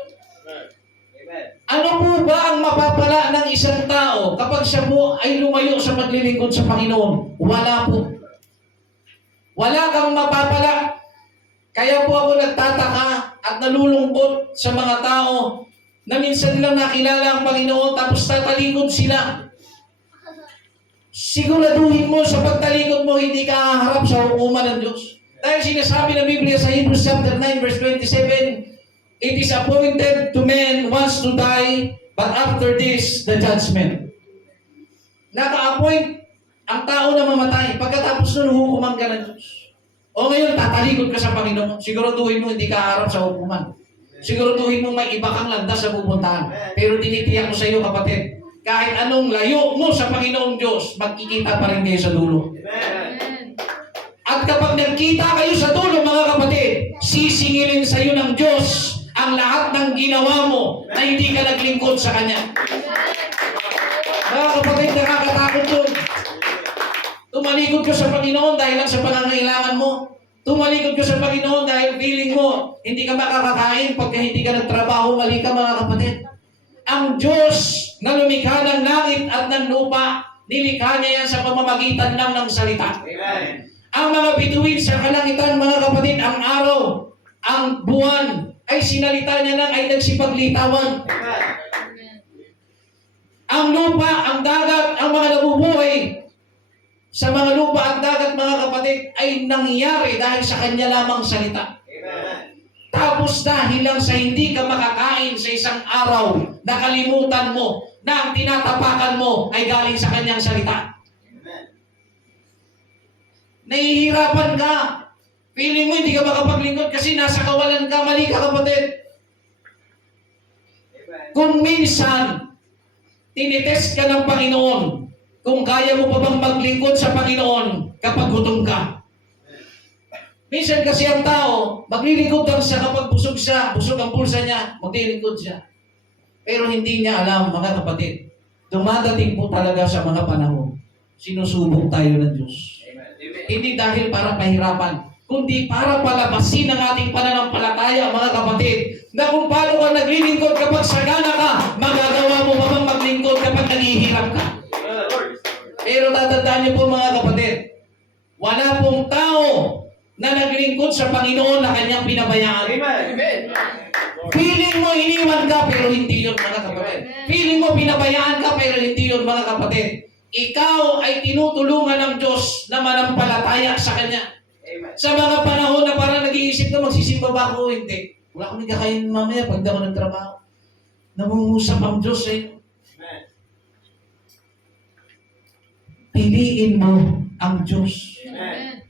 Ano po ba ang mapapala ng isang tao kapag siya po ay lumayo sa paglilingkod sa Panginoon? Wala po. Wala kang mapapala. Kaya po ako nagtataka at nalulungkot sa mga tao na minsan lang nakilala ang Panginoon tapos tatalikod sila. Siguraduhin mo sa pagtalikod mo, hindi ka haharap sa hukuman ng Diyos. Dahil sinasabi ng Biblia sa Hebrews chapter 9 verse 27, it is appointed to men once to die, but after this, the judgment. Naka-appoint ang tao na mamatay. Pagkatapos nun, hukuman ka ng Diyos. O ngayon, tatalikod ka sa Panginoon. Siguraduhin mo hindi ka haharap sa hukuman. Siguraduhin mo may iba kang landas sa pupuntahan. Pero tinitiyak ko sa iyo, kapatid, kahit anong layo mo sa Panginoong Diyos, magkikita pa rin kayo sa dulo. Amen. At kapag nagkita kayo sa dulo, mga kapatid, sisingilin sa iyo ng Diyos ang lahat ng ginawa mo na hindi ka naglingkod sa Kanya. Mga kapatid, nakakatakot yun. Tumalikod ka sa Panginoon dahil lang sa pangangailangan mo. Tumalikod ka sa Panginoon dahil feeling mo, hindi ka makakakain pagka hindi ka nagtrabaho, mali ka, mga kapatid. Ang Diyos na lumikha ng langit at ng lupa, nilikha niya yan sa pamamagitan lang ng salita. Amen. Ang mga bituin sa kalangitan, mga kapatid, ang araw, ang buwan, ay sinalita niya lang, ay nagsipaglitawan. Amen. Ang lupa, ang dagat, ang mga nabubuhay sa mga lupa at dagat, mga kapatid, ay nangyari dahil sa Kanya lamang salita. Amen. Tapos dahil lang sa hindi ka makakain sa isang araw, nakalimutan mo na ang tinatapakan mo ay galing sa Kanyang salita. Amen. Nahihirapan ka. Feeling mo hindi ka makapaglingkod kasi nasa kawalan ka. Mali ka, kapatid. Amen. Kung minsan, tinitest ka ng Panginoon, kung kaya mo pa bang maglingkod sa Panginoon kapag gutom ka. Minsan kasi ang tao, maglilingkod lang siya kapag busog siya, busog ang pulsa niya, maglilingkod siya. Pero hindi niya alam, mga kapatid, dumadating po talaga sa mga panahon, sinusubok tayo ng Diyos. Amen. Hindi dahil para pahirapan, kundi para palabasin ang ating pananampalataya, mga kapatid, na kung paano ka naglilingkod kapag sagana ka, magagawa mo pa bang maglingkod kapag naghihirap ka. Pero tatandaan niyo po, mga kapatid, wala pong tao na naglingkod sa Panginoon na Kanyang pinabayaan. Amen. Feeling mo iniwan ka, pero hindi yun, mga kapatid. Feeling mo pinabayaan ka, pero hindi yun, mga kapatid. Ikaw ay tinutulungan ng Diyos na manampalataya sa Kanya. Amen. Sa mga panahon na parang nag-iisip ka, magsisimba ba ako? Hindi. Wala akong kakain mamaya pag ako nagtrabaho. Namungusap ang Diyos eh. Amen. Piliin mo ang Diyos. Amen.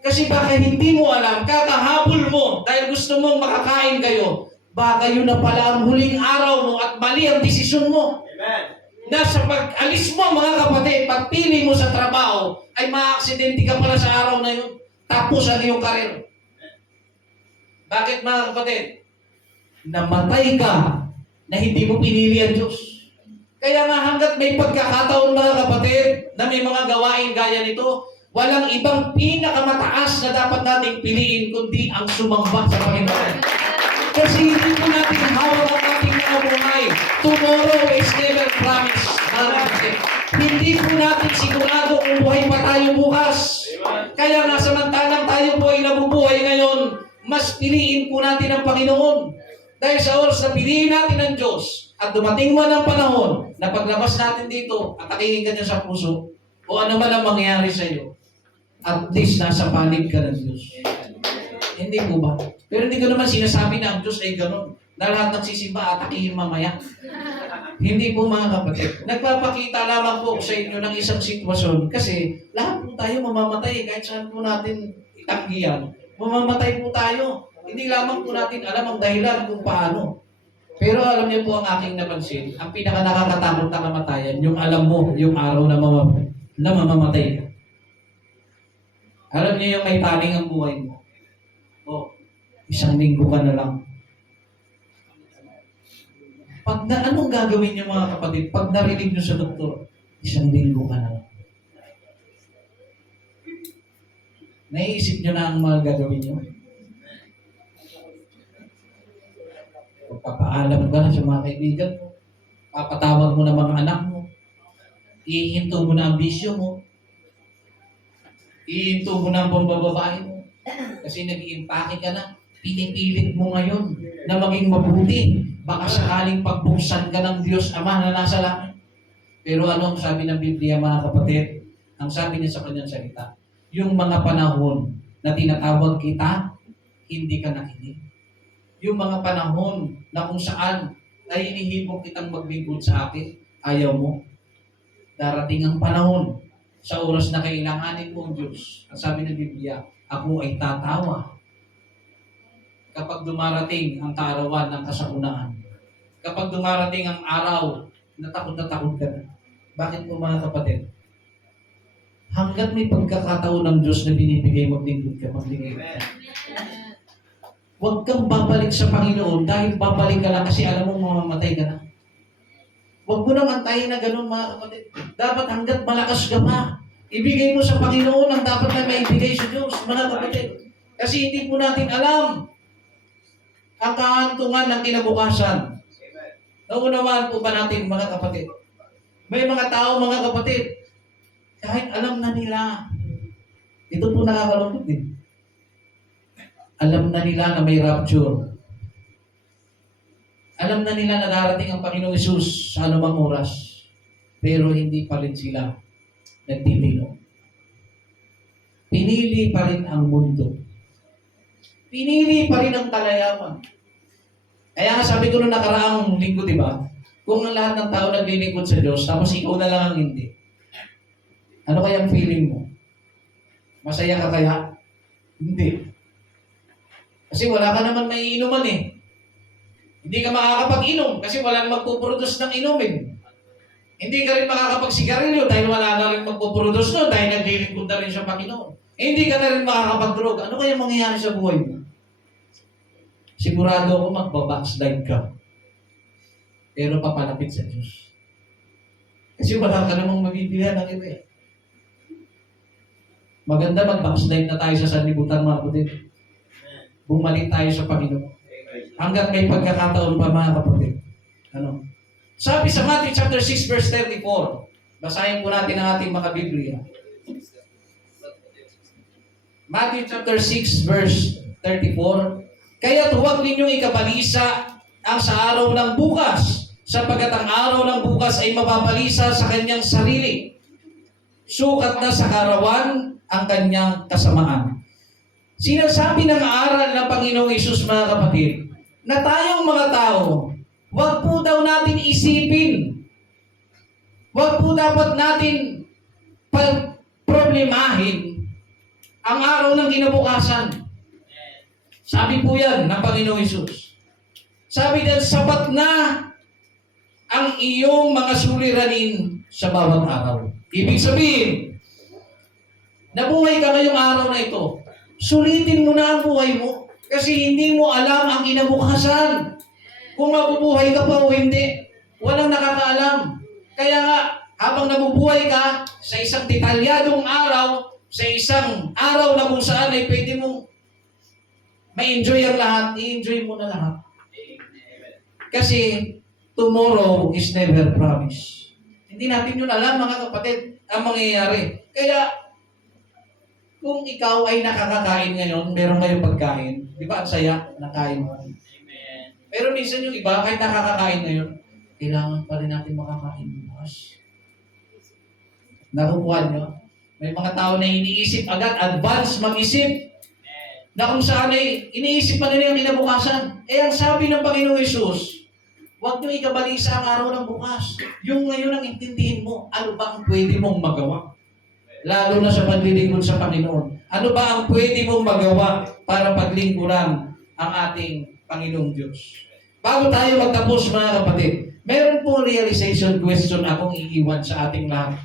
Kasi baka hindi mo alam, kakahabol mo dahil gusto mong makakain kayo. baka yun na pala ang huling araw mo at mali ang desisyon mo. Amen. Na sa pag-alis mo, mga kapatid, pagpili mo sa trabaho, ay ma-aksidente ka pala sa araw na yun. Tapos ang iyong karir. Bakit, mga kapatid? Namatay ka na hindi mo pinili ang Diyos. Kaya nga hanggat may pagkakataon, mga kapatid, na may mga gawain gaya nito, walang ibang pinakamataas na dapat nating piliin kundi ang sumamba sa Panginoon. Kasi hindi po natin hawak ang ating mga buhay. Tomorrow is never promised. Hindi po natin sigurado kung buhay pa tayo bukas. Kaya nga samantalang tayo po ay nabubuhay ngayon, mas piliin po natin ang Panginoon. Dahil sa oras na piliin natin ang Diyos at dumating man ang panahon na paglabas natin dito at takingin ka niya sa puso o ano man ang mangyayari sa iyo, at least nasa panig ka ng Diyos. Hindi po ba? Pero hindi ko naman sinasabi na ang Diyos ay gano'n. Na lahat ng sisimba atakihin mamaya. Hindi po, mga kapatid. Nagpapakita lamang po sa inyo ng isang sitwasyon kasi lahat po tayo mamamatay kahit saan po natin itanggihan. Mamamatay po tayo. Hindi lamang po natin alam ang dahilan kung paano. Pero alam niyo po ang aking napansin, ang pinaka nakakatakot na kamatayan, yung alam mo, yung araw na mamamatay ka. Alam niyo yung may taning ang buhay mo. O, 1 linggo ka na lang. Pag na, anong gagawin niyo, mga kapatid? Pag narinig niyo sa doktor, 1 linggo ka na lang. Naiisip niyo na ang mga gagawin niyo? Papaalam ka na sa mga kaibigan mo. Papatawag mo na mga anak mo. Ihinto mo na ang bisyo mo. Ihinto mo na ang pambababae mo. Kasi nag-iimpake ka na. Pinipilit mo ngayon na maging mabuti. Baka sakaling pagbuksan ka ng Diyos Ama na nasa langit. Pero ano ang sabi ng Biblia, mga kapatid? Ang sabi niya sa kanyang salita, yung mga panahon na tinatawag kita, hindi ka nakinig. Yung mga panahon na kung saan ay inihibok kitang maglingkod sa akin, ayaw mo. Darating ang panahon sa oras na kailanganin mo ang Diyos. Ang sabi ng Biblia, ako ay tatawa kapag dumarating ang kaarawan ng kasagunaan. Kapag dumarating ang araw na takot ka na. Bakit po, mga kapatid? Hanggat may pagkakataon ng Diyos na binibigay, maglingkod ka. Huwag kang babalik sa Panginoon dahil babalik ka lang kasi alam mo mamamatay ka na. Huwag mo nang antayin na gano'n, mga kapatid. Dapat hanggat malakas ka pa, ibigay mo sa Panginoon ang dapat na maibigay sa Diyos, mga kapatid. Kasi hindi po natin alam ang kahantungan ng kinabukasan. Naunawaan po ba natin, mga kapatid? May mga tao, mga kapatid, kahit alam na nila, ito po nakakalungkot din. Alam na nila na may rapture. Alam na nila na darating ang Panginoong Hesus sa anumang oras. Pero hindi pa rin sila nagtitino. Pinili pa rin ang mundo. Pinili pa rin ang kalayawan. Kaya nga sabi ko nung nakaraang linggo, di ba? Kung ang lahat ng tao naglilingkod sa Diyos, tapos ikaw na lang ang hindi. Ano kaya ang feeling mo? Masaya ka kaya? Hindi. Kasi wala ka naman may inuman eh. Hindi ka makakapag-inom kasi wala nang magpuproduce ng inumin. Hindi ka rin makakapag-sigarilyo dahil wala na rin magpuproduce nun dahil naglilingkod na rin sa Panginoon. Hindi ka na rin makakapag-drog. Ano kaya mangyayari sa buhay mo? Sigurado ako magbabackslide ka. Pero papalapit sa Diyos. Kasi wala ka namang mabibilihan ng iba eh. Maganda mag-backslide na tayo sa sanlibutan, mga kapatid. Bumalik tayo sa Panginoon. Hanggat may pagkakataon pa, mga kapatid. Ano? Sabi sa Matthew chapter 6 verse 34. Basahin po natin ang ating mga Biblia. Matthew chapter 6 verse 34. Kaya't huwag ninyong ikabalisa ang sa araw ng bukas, sapagkat ang araw ng bukas ay mababalisa sa kanyang sarili. Sukat na sa karawan ang kanyang kasamaan. Sinasabi ng aral ng Panginoong Hesus, mga kapatid, na tayong mga tao, wag po daw natin isipin, wag po dapat natin problemahin ang araw ng kinabukasan. Sabi po yan ng Panginoong Hesus. Sabi diyan, sapat na ang iyong mga suliranin sa bawat araw. Ibig sabihin, nabuhay ka ngayong araw na ito. Sulitin mo na ang buhay mo kasi hindi mo alam ang kinabukasan. Kung mabubuhay ka pa o hindi, walang nakakaalam. Kaya nga, habang nabubuhay ka sa isang detalyadong araw, sa isang araw na kung saan ay pwede mong ma-enjoy ang lahat, i-enjoy mo na lahat. Kasi tomorrow is never promised. Hindi natin yun alam, mga kapatid, ang mangyayari. Kaya, kung ikaw ay nakakakain ngayon, meron kayong pagkain, di ba ang saya, nakain mo. Pero minsan yung iba, kahit nakakakain ngayon, kailangan pa rin natin makakain bukas. Nakukuha nyo? May mga tao na iniisip agad, advance mag-isip, na kung saan ay iniisip pa nila yung kinabukasan. Eh, ang sabi ng Panginoong Yesus, huwag nyo ikabalisa ang araw ng bukas. Yung ngayon ang intindihin mo, ano ba ang pwede mong magawa? Lalo na sa paglilingkod sa Panginoon. Ano ba ang pwede mong magawa para paglingkuran ang ating Panginoong Diyos? Bago tayo magtapos, mga kapatid, meron po realization question akong iiwan sa ating lahat.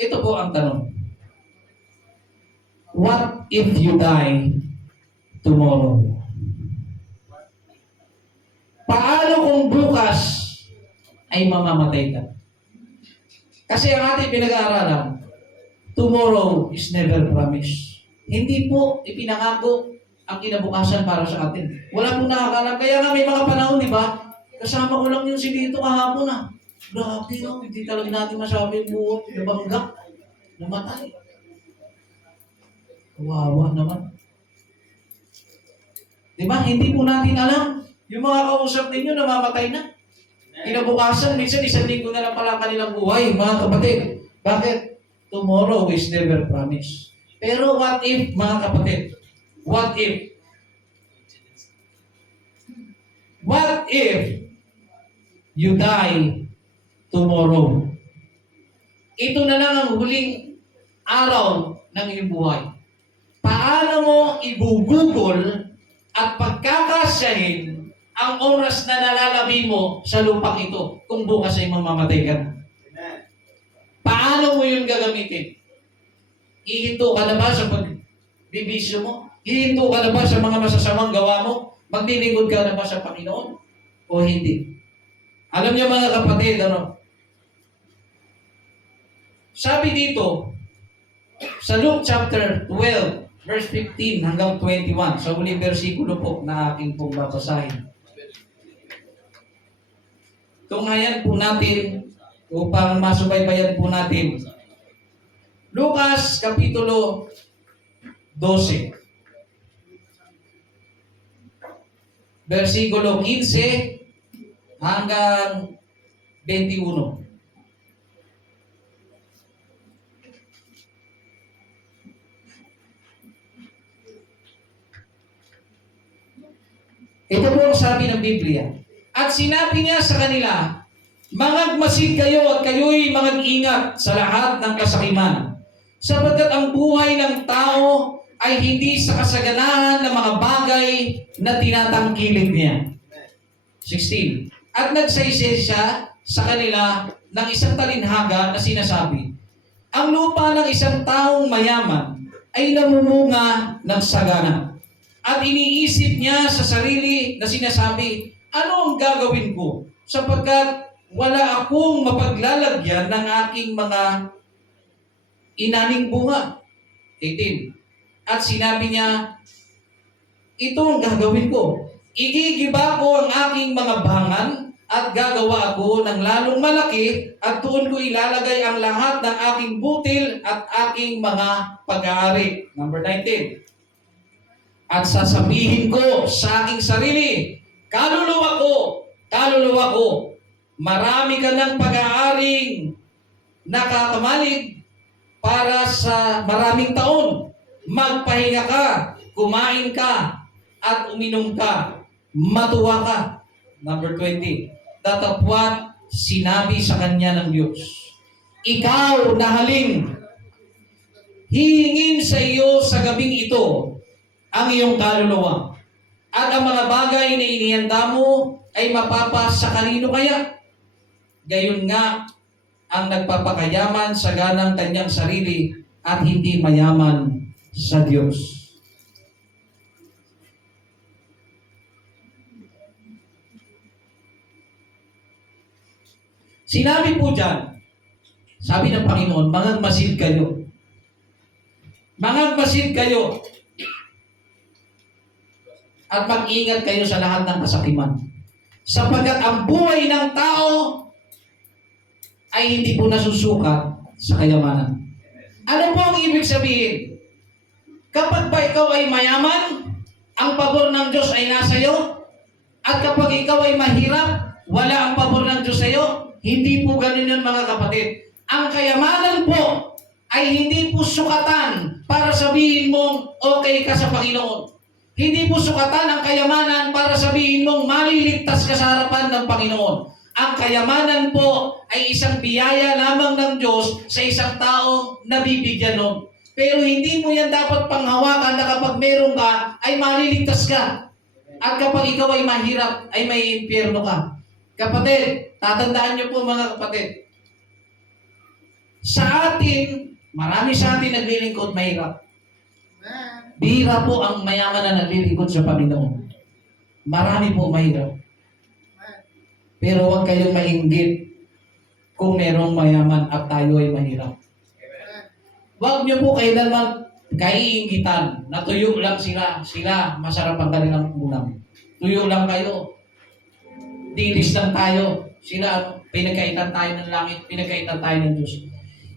Ito po ang tanong. What if you die tomorrow? Paano kung bukas ay mamamatay ka? Kasi ang ating pinag-aaralan, tomorrow is never promised. Hindi po ipinangako ang kinabukasan para sa atin. Wala pong nakakalam. Kaya nga may mga panahon, di ba? Kasama ko lang yung si Dito kahapon na. Grabe, no? Hindi talaga natin masabi yung buhay. Nabangga. Namatay. Kawawa naman. Di ba? Hindi po natin alam. Yung mga kausap ninyo, namamatay na. Kinabukasan, minsan isang linggo na lang pala ang kanilang buhay, mga kapatid. Bakit? Tomorrow is never promised. Pero what if, mga kapatid? What if? What if you die tomorrow? Ito na lang ang huling araw ng iyong buhay. Paano mo ibubukol at pagkakasyahin ang oras na nalalabi mo sa lupang ito kung bukas ay mamamatay ka na? Paano mo yun gagamitin? Ihinto ka na ba sa pagbibisyo mo? Ihinto ka na ba sa mga masasamang gawa mo? Maglilingkod ka na ba sa Panginoon? O hindi? Alam niyo, mga kapatid, sabi dito, sa Luke chapter 12, verse 15 hanggang 21, sa huling versikulo po na aking pong babasahin. Tunghayan po natin upang masubaybayan po natin. Lucas Kapitulo 12, versikulo 15 hanggang 21. Ito po ang sabi ng Biblia. At sinabi niya sa kanila, mangagmasid kayo at kayo'y mangag-ingat sa lahat ng kasakiman, sapagkat ang buhay ng tao ay hindi sa kasaganahan ng mga bagay na tinatangkilik niya. 16. At nagsaysay siya sa kanila ng isang talinhaga na sinasabi, ang lupa ng isang taong mayaman ay namumunga ng sagana. At iniisip niya sa sarili na sinasabi, ano ang gagawin ko? Sapagkat wala akong mapaglalagyan ng aking mga inaning bunga. 18. At sinabi niya, ito ang gagawin ko. Igigiba ko ang aking mga bangan at gagawa ako ng lalong malaki at doon ko ilalagay ang lahat ng aking butil at aking mga pag-aari. Number 19. At sasabihin ko sa aking sarili, kaluluwa ko, marami ka ng pag-aaring nakakamalig para sa maraming taon. Magpahinga ka, kumain ka, at uminom ka, matuwa ka. Number 20. Datapwat sinabi sa kanya ng Diyos, ikaw nahaling, hihingin sa iyo sa gabing ito ang iyong kaluluwa. At ang mga bagay na inihanda mo ay mapapa sa kanino kaya? Gayon nga ang nagpapakayaman sa ganang kanyang sarili at hindi mayaman sa Diyos. Sinabi po dyan, sabi ng Panginoon, mangagmasid kayo. Mangagmasid kayo. At mag-ingat kayo sa lahat ng kasakiman. Sapagkat ang buhay ng tao ay hindi po nasusukat sa kayamanan. Ano po ang ibig sabihin? Kapag ba ikaw ay mayaman, ang pabor ng Diyos ay nasa iyo. At kapag ikaw ay mahirap, wala ang pabor ng Diyos sa iyo. Hindi po ganun yun, mga kapatid. Ang kayamanan po ay hindi po sukatan para sabihin mong okay ka sa Panginoon. Hindi po sukatan ang kayamanan para sabihin mong maliligtas ka sa harapan ng Panginoon. Ang kayamanan po ay isang biyaya lamang ng Diyos sa isang taong nabibigyan nun. Pero hindi mo yan dapat panghawakan na kapag meron ka, ay maliligtas ka. At kapag ikaw ay mahirap, ay may impyerno ka. Kapatid, tatandaan niyo po mga kapatid, sa atin, marami sa atin naglilingkod mahirap. Bihira po ang mayaman na naglilingkod sa Panginoon. Marami po mahirap. Pero huwag kayong mainggit kung merong mayaman at tayo ay mahirap. Huwag niyo po kailanman kaiingitan na tuyo lang sila masarap ang kanilang ulam. Tuyo lang kayo. Dilis lang tayo. Sila, pinagkaitan tayo ng langit, pinagkaitan tayo ng Diyos.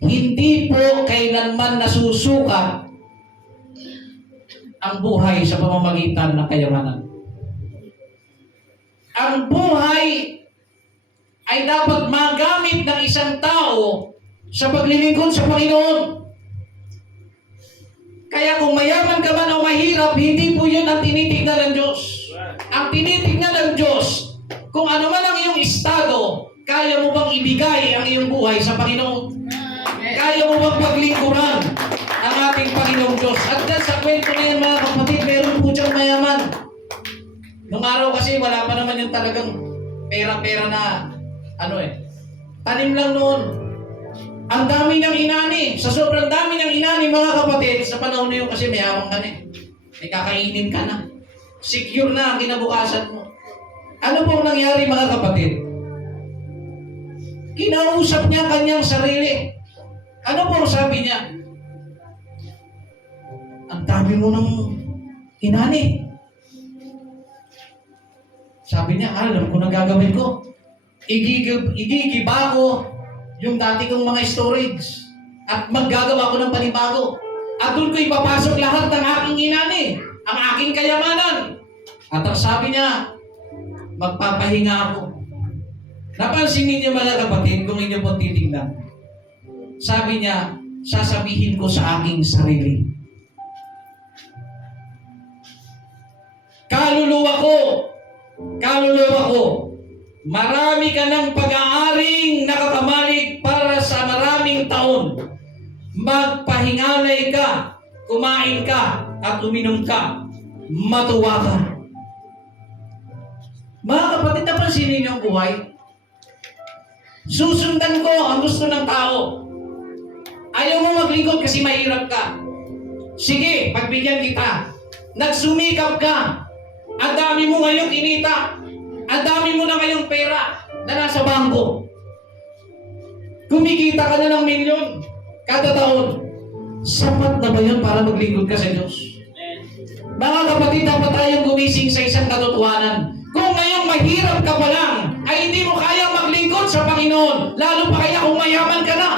Hindi po kailanman nasusukat ang buhay sa pamamagitan ng kayamanan. Ang buhay ay dapat magamit ng isang tao sa paglilingkod sa Panginoon. Kaya kung mayaman ka man o mahirap, hindi po yun ang tinitignan ng Diyos. Ang tinitignan ng Diyos, kung ano man ang iyong estado, kaya mo bang ibigay ang iyong buhay sa Panginoon? Kaya mo bang paglingkuran ang ating Panginoong Diyos? At dyan sa kwento na yan, mga kapatid, meron po diyang mayaman. Nung araw kasi, wala pa naman yung talagang pera-pera na, tanim lang noon. Ang dami ng inani. Sa sobrang dami ng inani, mga kapatid, sa panahon na yun kasi mayamang ka na eh. May kakainin ka na. Secure na ang kinabukasan mo. Ano pong nangyari, mga kapatid? Kinausap niya kanyang sarili. Ano pong sabi niya? Ang dami mo ng inani. Sabi niya, alam ko na gagawin ko. Igigiba ko yung dati kong mga storage at maggagawa ko ng panibago. At doon ko ipapasok lahat ng aking inani, ang aking kayamanan. At ang sabi niya, magpapahinga ako. Napansin niyo mga kapatid, kung inyo po titignan. Sabi niya, sasabihin ko sa aking sarili. Kaluluwa ko, marami ka ng pag-aaring nakakamalig para sa maraming taon. Magpahingalay ka, kumain ka, at uminom ka. Matuwa ka. Mga kapatid, napansin ninyo ang buhay? Susundan ko ang gusto ng tao. Ayaw mo maglingkod kasi mahirap ka. Sige, pagbigyan kita. Nagsumikap ka. Ang dami mo ngayong kinita. Ang dami mo na ngayong pera na nasa bangko. Kumikita ka na ng milyon kada taon. Sapat na ba yun para maglingkod ka sa Diyos? Mga kapatid, dapat tayong gumising sa isang katotohanan. Kung ngayong mahirap ka pa lang, ay hindi mo kayang maglingkod sa Panginoon. Lalo pa kaya kung mayaman ka na.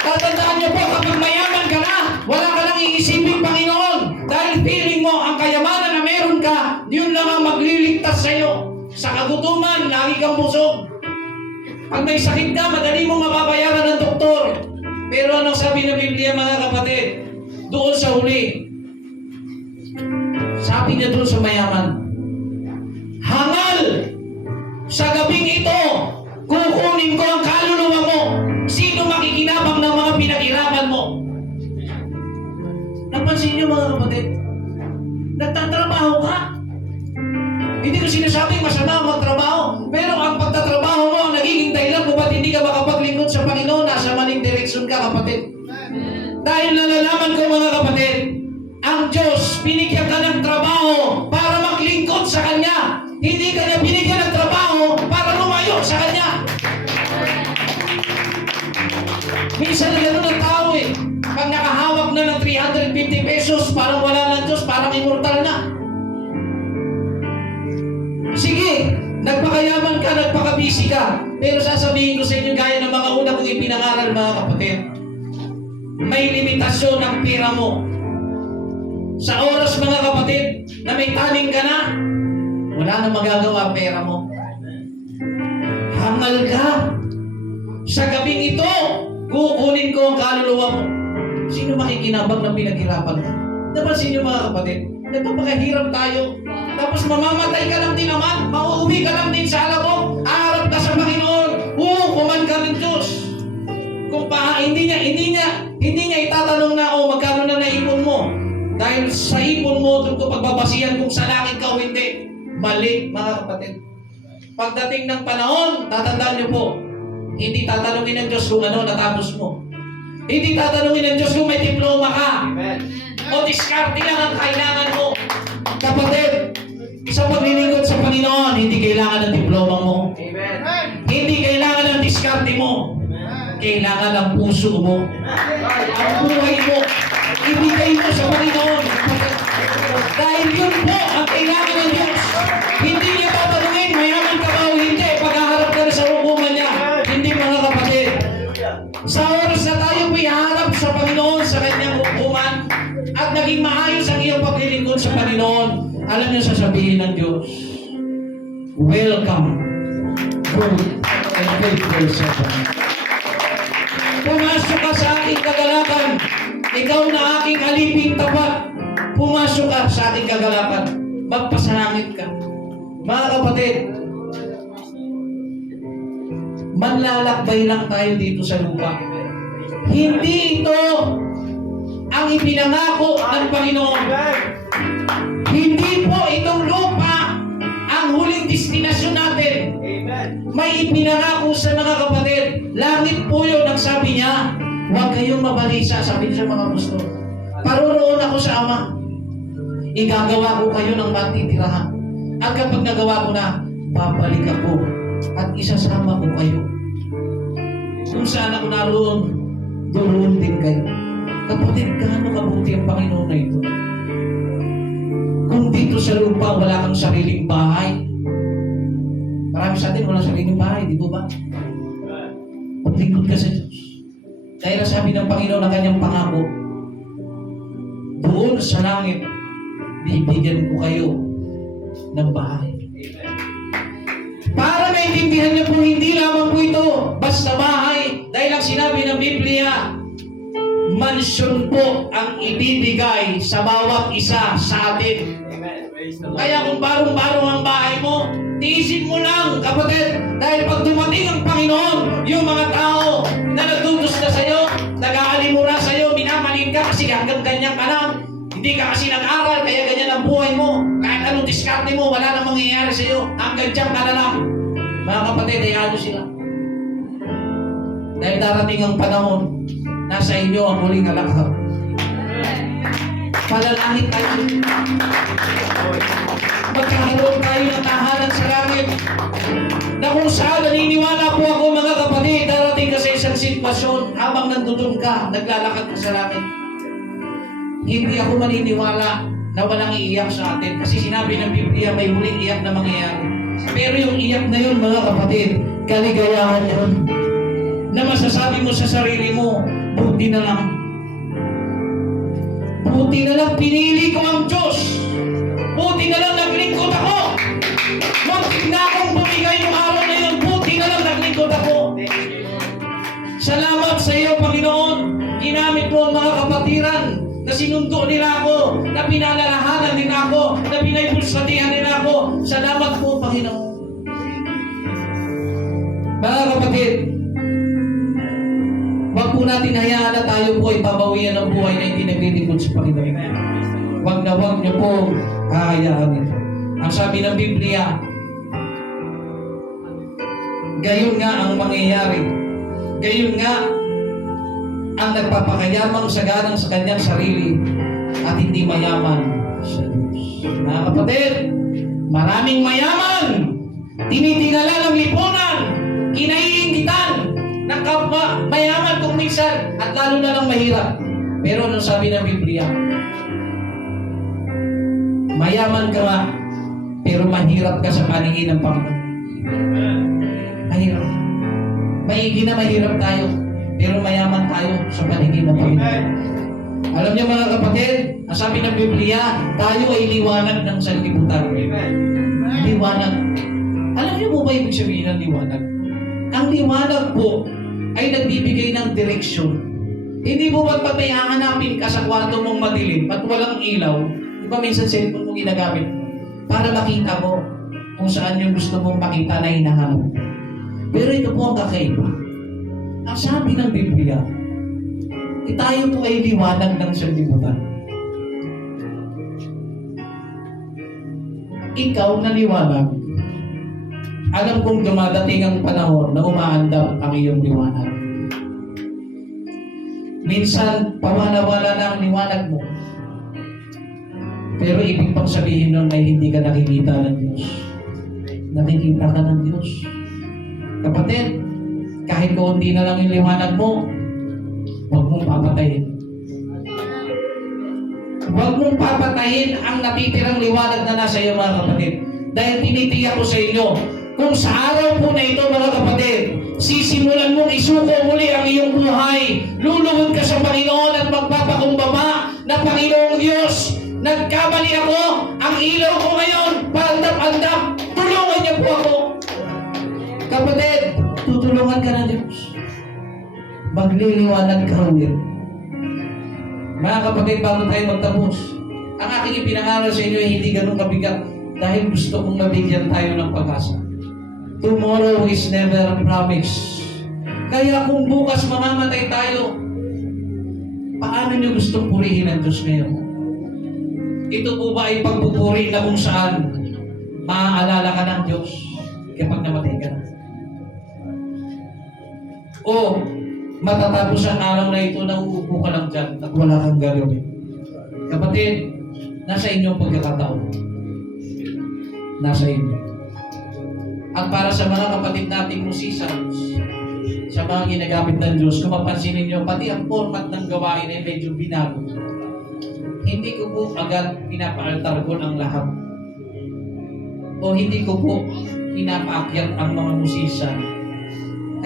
Tatandaan niyo po, kapag mayaman ka na, wala ka nang iisipin Panginoon. Dahil feeling mo, ang kayamanan na meron ka, yun lang ang magliligtas sa iyo. Sa kagutuman, lagi kang busog. Pag may sakit ka, madali mong mababayaran ng doktor. Pero anong sabi ng Biblia, mga kapatid? Doon sa huli, sabi niya doon sa mayaman, hangal sa gabing ito, kukunin ko ang kaluluwa mo. Sino makikinabang ng mga pinaghirapan mo? Napansin niyo mga kapatid? masama magtrabaho. Pero ang pagtatrabaho mo, ang nagiging dahilan kung ba't hindi ka makapaglingkod sa Panginoon, nasa maling direksyon ka, kapatid. Dahil nalalaman ko, mga kapatid, ang Diyos, binigyan ka ng trabaho para maglingkod sa Kanya. Hindi ka niya binigyan ng trabaho para lumayo sa Kanya. Minsan na gano'n ang tao eh. Pag nakahawak na ng 350 pesos, parang wala ng Diyos, parang immortal na. Sige, nagpakayaman ka, nagpakabisi ka. Pero sasabihin ko sa inyo, gaya ng mga una kong ipinangaral, mga kapatid, may limitasyon ang pera mo. Sa oras, mga kapatid, na may taning ka na, wala na magagawa ang pera mo. Hangal ka. Sa gabing ito, kukunin ko ang kaluluwa mo. Sino makikinabang ng pinaghirapan mo? Napansin niyo, mga kapatid, nagpapakahirap tayo. Tapos mamamatay ka lang din naman, mauuwi ka lang din sa alam mo, aarap ka sa Panginoon, hukuman ka ng Diyos. Kung hindi niya itatanong na, magkano na naipon mo. Dahil sa ipon mo, doon ko pagbabasihan kung sa langit ka o hindi. Mali, mga kapatid. Pagdating ng panahon, tatandaan niyo po, hindi tatanungin ng Diyos kung ano natapos mo. Hindi tatanungin ng Diyos kung may diploma ka. Amen. O diskarte lang ang kailangan mo. Kapatid, sa paglilingkod sa Panginoon, hindi kailangan ng diploma mo. Amen. Hindi kailangan ng diskarte mo. Kailangan ng puso mo. Ang buhay mo, ibigay mo sa Panginoon. Dahil yun po ang kailangan ng Diyos. Hindi niya tatanungin, mayaman ka ba o hindi, paghaharap ka na sa hukuman niya. Hindi, mga kapatid. Sa oras na tayo po'y haharap sa Panginoon sa kanyang hukuman at naging maayos ang iyong paglilingkod sa Panginoon, alam niyo sasabihin ng Diyos, welcome, good and faithful servant. Pumasok ka sa aking kagalakan, ikaw na aking aliping tapat. Pumasok ka sa aking kagalakan, magpasalangit ka. Mga kapatid, manlalakbay lang tayo dito sa lupa. Hindi ito ang ipinangako ng Panginoon. Hindi po itong lupa ang huling destinasyon natin. May ipinangako sa mga kapatid. Langit po yun ang sabi niya. Huwag kayong mabalisa, sabi niya sa mga apostol. Paroroon ako sa Ama. Igagawa ko kayo ng matitirahan. At kapag nagawa ko na, babalik ako at isasama ko kayo. Kung saan ako naroon, doon din kayo. Kapatid, gaano kabuti ang Panginoon na ito? Kung dito sa lupa, wala kang sariling bahay. Marami sa atin, walang sariling bahay, di ba? Paglingkod ka sa Diyos. Dahil sabi ng Panginoon na kanyang pangako, doon sa langit, bibigyan ko kayo ng bahay. Para maintindihan niyo po, hindi lamang po ito basta bahay. Dahil ang sinabi ng Biblia, mansyon po ang ibibigay sa bawat isa sa atin. Kaya kung barong-barong ang bahay mo, tiisin mo lang, kapatid. Dahil pag dumating ang Panginoon, yung mga tao na nagdudos na sa'yo, nag-aalimura sa'yo, minamanin ka kasi hanggang ganyan ka lang. Hindi ka kasi nag-aral, kaya ganyan ang buhay mo. Kahit anong diskarte mo, wala nang mangyayari sa'yo. Hanggang dyan ka na lang. Mga kapatid, hayaan sila. Dahil darating ang panahon, nasa inyo ang muling alakap. Palalangit tayo. Magkakaroon tayo ng tahanan sa langit. Na kung saan naniniwala po ako, mga kapatid, darating ka sa isang sitwasyon habang nandoon ka, naglalakad ka sa langit. Hindi ako maniniwala na walang iiyak sa atin. Kasi sinabi ng Biblia, may huling iyak na mangyayari. Pero yung iyak na yun, mga kapatid, kaligayahan yun. Na masasabi mo sa sarili mo, buti na lang. Buti na lang pinili ko ang Diyos. Buti na lang naglingkod ako. Muntik na akong bumigay yung araw na yun. Buti na lang naglingkod ako. Salamat sa iyo, Panginoon. Ginamit mo ang mga kapatiran na sinundo nila ako, na pinalalahanan nila ako, na pinaybulsatihan nila ako. Salamat po, Panginoon. Mga kapatid, wag po natin hayaan na tayo po ay pabawian ng buhay na hindi naglilingkod sa Panginoon. Wag na wag niyo po hahayaan ito. Ang sabi ng Biblia, gayon nga ang mangyayari. Gayon nga ang nagpapakayamang saganang sa kanyang sarili at hindi mayaman sa Diyos. Mga kapatid, maraming mayaman, tinitingala ng lipunan, kinaiingitan ng kapwa mayaman kung minsan at lalo na lang mahirap. Pero ano sabi ng Biblia? Mayaman ka nga, pero mahirap ka sa paningin ng Panginoon. Mahirap. Maigi na mahirap tayo, pero mayaman tayo sa paningin ng Panginoon. Alam niyo mga kapatid, ang sabi ng Biblia, tayo ay liwanag ng sanlibutan. Liwanag. Alam niyo mo ba ibig sabihin ng liwanag? Ang liwanag po ay nagbibigay ng direksyon. Hindi mo ba't patay hahanapin ka sa kwarto mong madilim at walang ilaw? Di ba minsan cellphone mo ginagamit mo? Para makita mo kung saan yung gusto mong makita na hinahanap. Pero ito po ang kakaiba. Ang sabi ng Biblia, tayo po ay liwanag ng sanlibutan. Ikaw na liwanag, alam kong dumadating ang panahon na umaandar ang iyong liwanag. Minsan, pawala-wala na ang liwanag mo. Pero ibig pang sabihin nun ay hindi ka nakikita ng Diyos. Nakikita ka ng Diyos. Kapatid, kahit kaunti na lang yung liwanag mo, huwag mong papatayin. Huwag mong papatayin ang natitirang liwanag na nasa iyo, mga kapatid. Dahil tinitiyak ko sa inyo, kung sa araw po na ito, mga kapatid, sisimulan mong isuko muli ang iyong buhay, luluhod ka sa Panginoon at magpapakumbaba na Panginoong Diyos, nagkamali ako, ang ilaw ko ngayon, paandap-andap, tulungan niyo po ako. Kapatid, tutulungan ka ng Diyos. Magliliwanag ka ulit. Mga kapatid, bago tayo magtapos, ang aking ipinangaral sa inyo ay hindi ganun kabigat dahil gusto kong mabigyan tayo ng pag-asa. Tomorrow is never promised. Kaya kung bukas mamamatay tayo, paano nyo gustong purihin ang Diyos ngayon? Ito po ba ay pagpupuri na kung saan maaalala ka ng Diyos kapag namatay ka na? O matatapos ang araw na ito na uupo ka lang dyan at wala kang gagawin? Kapatid, nasa inyong pagkakataon. Nasa inyo. At para sa mga kapatid nating musicians, sa mga ginagamit ng Diyos, kung mapansin ninyo, pati ang format ng gawain ay medyo binago. Hindi ko po agad pinapaaltar ko ng lahat. O hindi ko po pinapaakyat ang mga musician.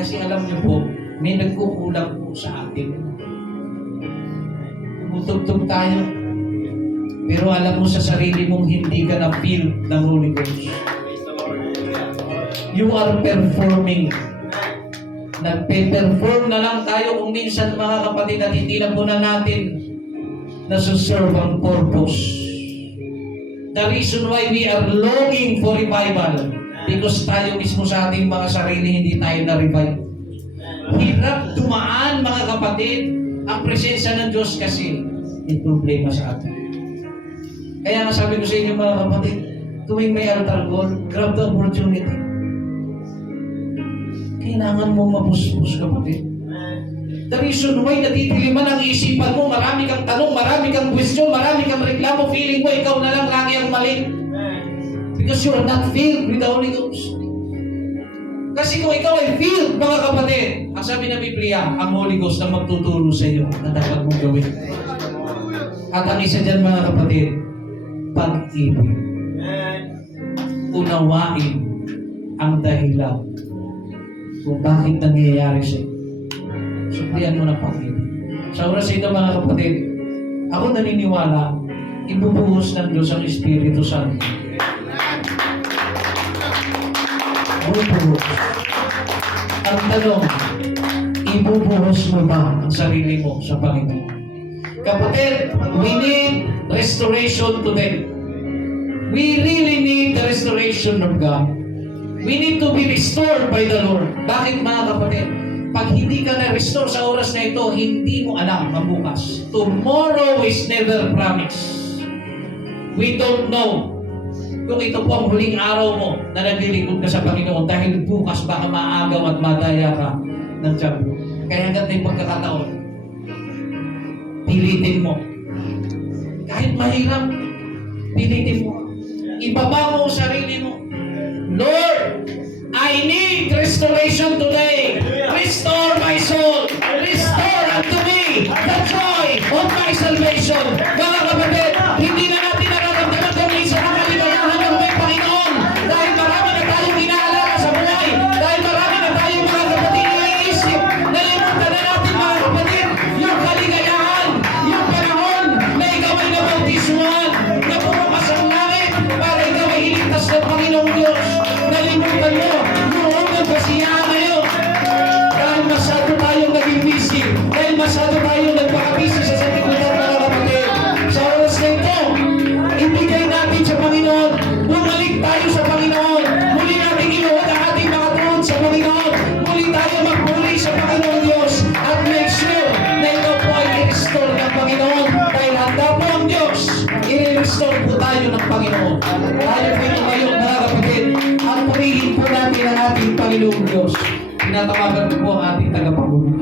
Kasi alam niyo po, may nagkukulang po sa atin. Tumutugtog tayo. Pero alam mo sa sarili mong hindi ka na-feel ng Holy Ghost. You are performing. Nagpe-perform na lang tayo kung minsan, mga kapatid, at hindi na po na natin nasuserve ang purpose. The reason why we are longing for revival, because tayo mismo sa ating mga sarili hindi tayo na-revive. Hirap dumaan, mga kapatid, ang presensya ng Diyos kasi may problema sa atin. Kaya nga sabi ko sa inyo, mga kapatid, tuwing may altar call, grab the opportunity. Kailangan mo mapuspos, kapatid. The reason why natitiliman ang isipan mo, marami kang tanong, marami kang question, marami kang reklamo, feeling mo ikaw na lang lagi ang mali. Because you are not filled with the Holy Ghost. Kasi kung ikaw ay filled, mga kapatid, ang sabi ng Biblia, ang Holy Ghost na magtuturo sa iyo na dapat mong gawin. At ang isa dyan, mga kapatid, pag-ibig. Unawain ang dahilan kung bakit nangyayari siya. Suklian mo na pag-ibig. Sa oras ito, mga kapatid, ako naniniwala, ibubuhos ng Diyos ang Espiritu Santo. Ibubuhos. Ang tanong, ibubuhos mo ba ang sarili mo sa Panginoon? Kapatid, we need restoration today. We really need the restoration of God. We need to be restored by the Lord. Bakit, mga kapatid? Pag hindi ka na-restore sa oras na ito, hindi mo alam ang bukas. Tomorrow is never promised. We don't know kung ito po ang huling araw mo na naglilingkod ka sa Panginoon dahil bukas baka maagaw at madaya ka ng tiyago. Kaya hanggat may pagkakataon, pilitin mo. Kahit mahirap, pilitin mo. Ibaba mo ang sarili mo. Lord, I need restoration today. Restore my soul. Restore unto me the joy of my salvation. Mga kapatid, hindi na natin nararamdaman kung minsan ang kaligayahan ng may Panginoon. Dahil marami na tayong inaalala sa buhay. Dahil marami na tayong mga kapatid iniisip. Nalimutan na natin mga kapatid yung kaligayahan, yung panahon na ikaw ay nabautismuhan, na bumukas ang langit para ikaw ay iligtas ng Panginoong Diyos. Nalimutan mo yung unang kasiyahan na yun. Dahil masyado tayong naging busy. Dahil masyado tayong nagpaka-busy sa santigulan mga kapatid. Sa oras na ito, ibigay natin sa Panginoon. Bumalik tayo sa Panginoon. Muli natin inuod ang ating mga tuhod sa Panginoon. Muli tayo magpuli sa Panginoon Diyos. At make sure na ito po ay i-restore ng Panginoon. Dahil handa po ang Diyos. I-restore po tayo ng Panginoon. Tayo po tumayo mga kapatid. At purihin po natin ang ating Panginoon Diyos. Tinatawagan ko po ang ating tagapagmumula.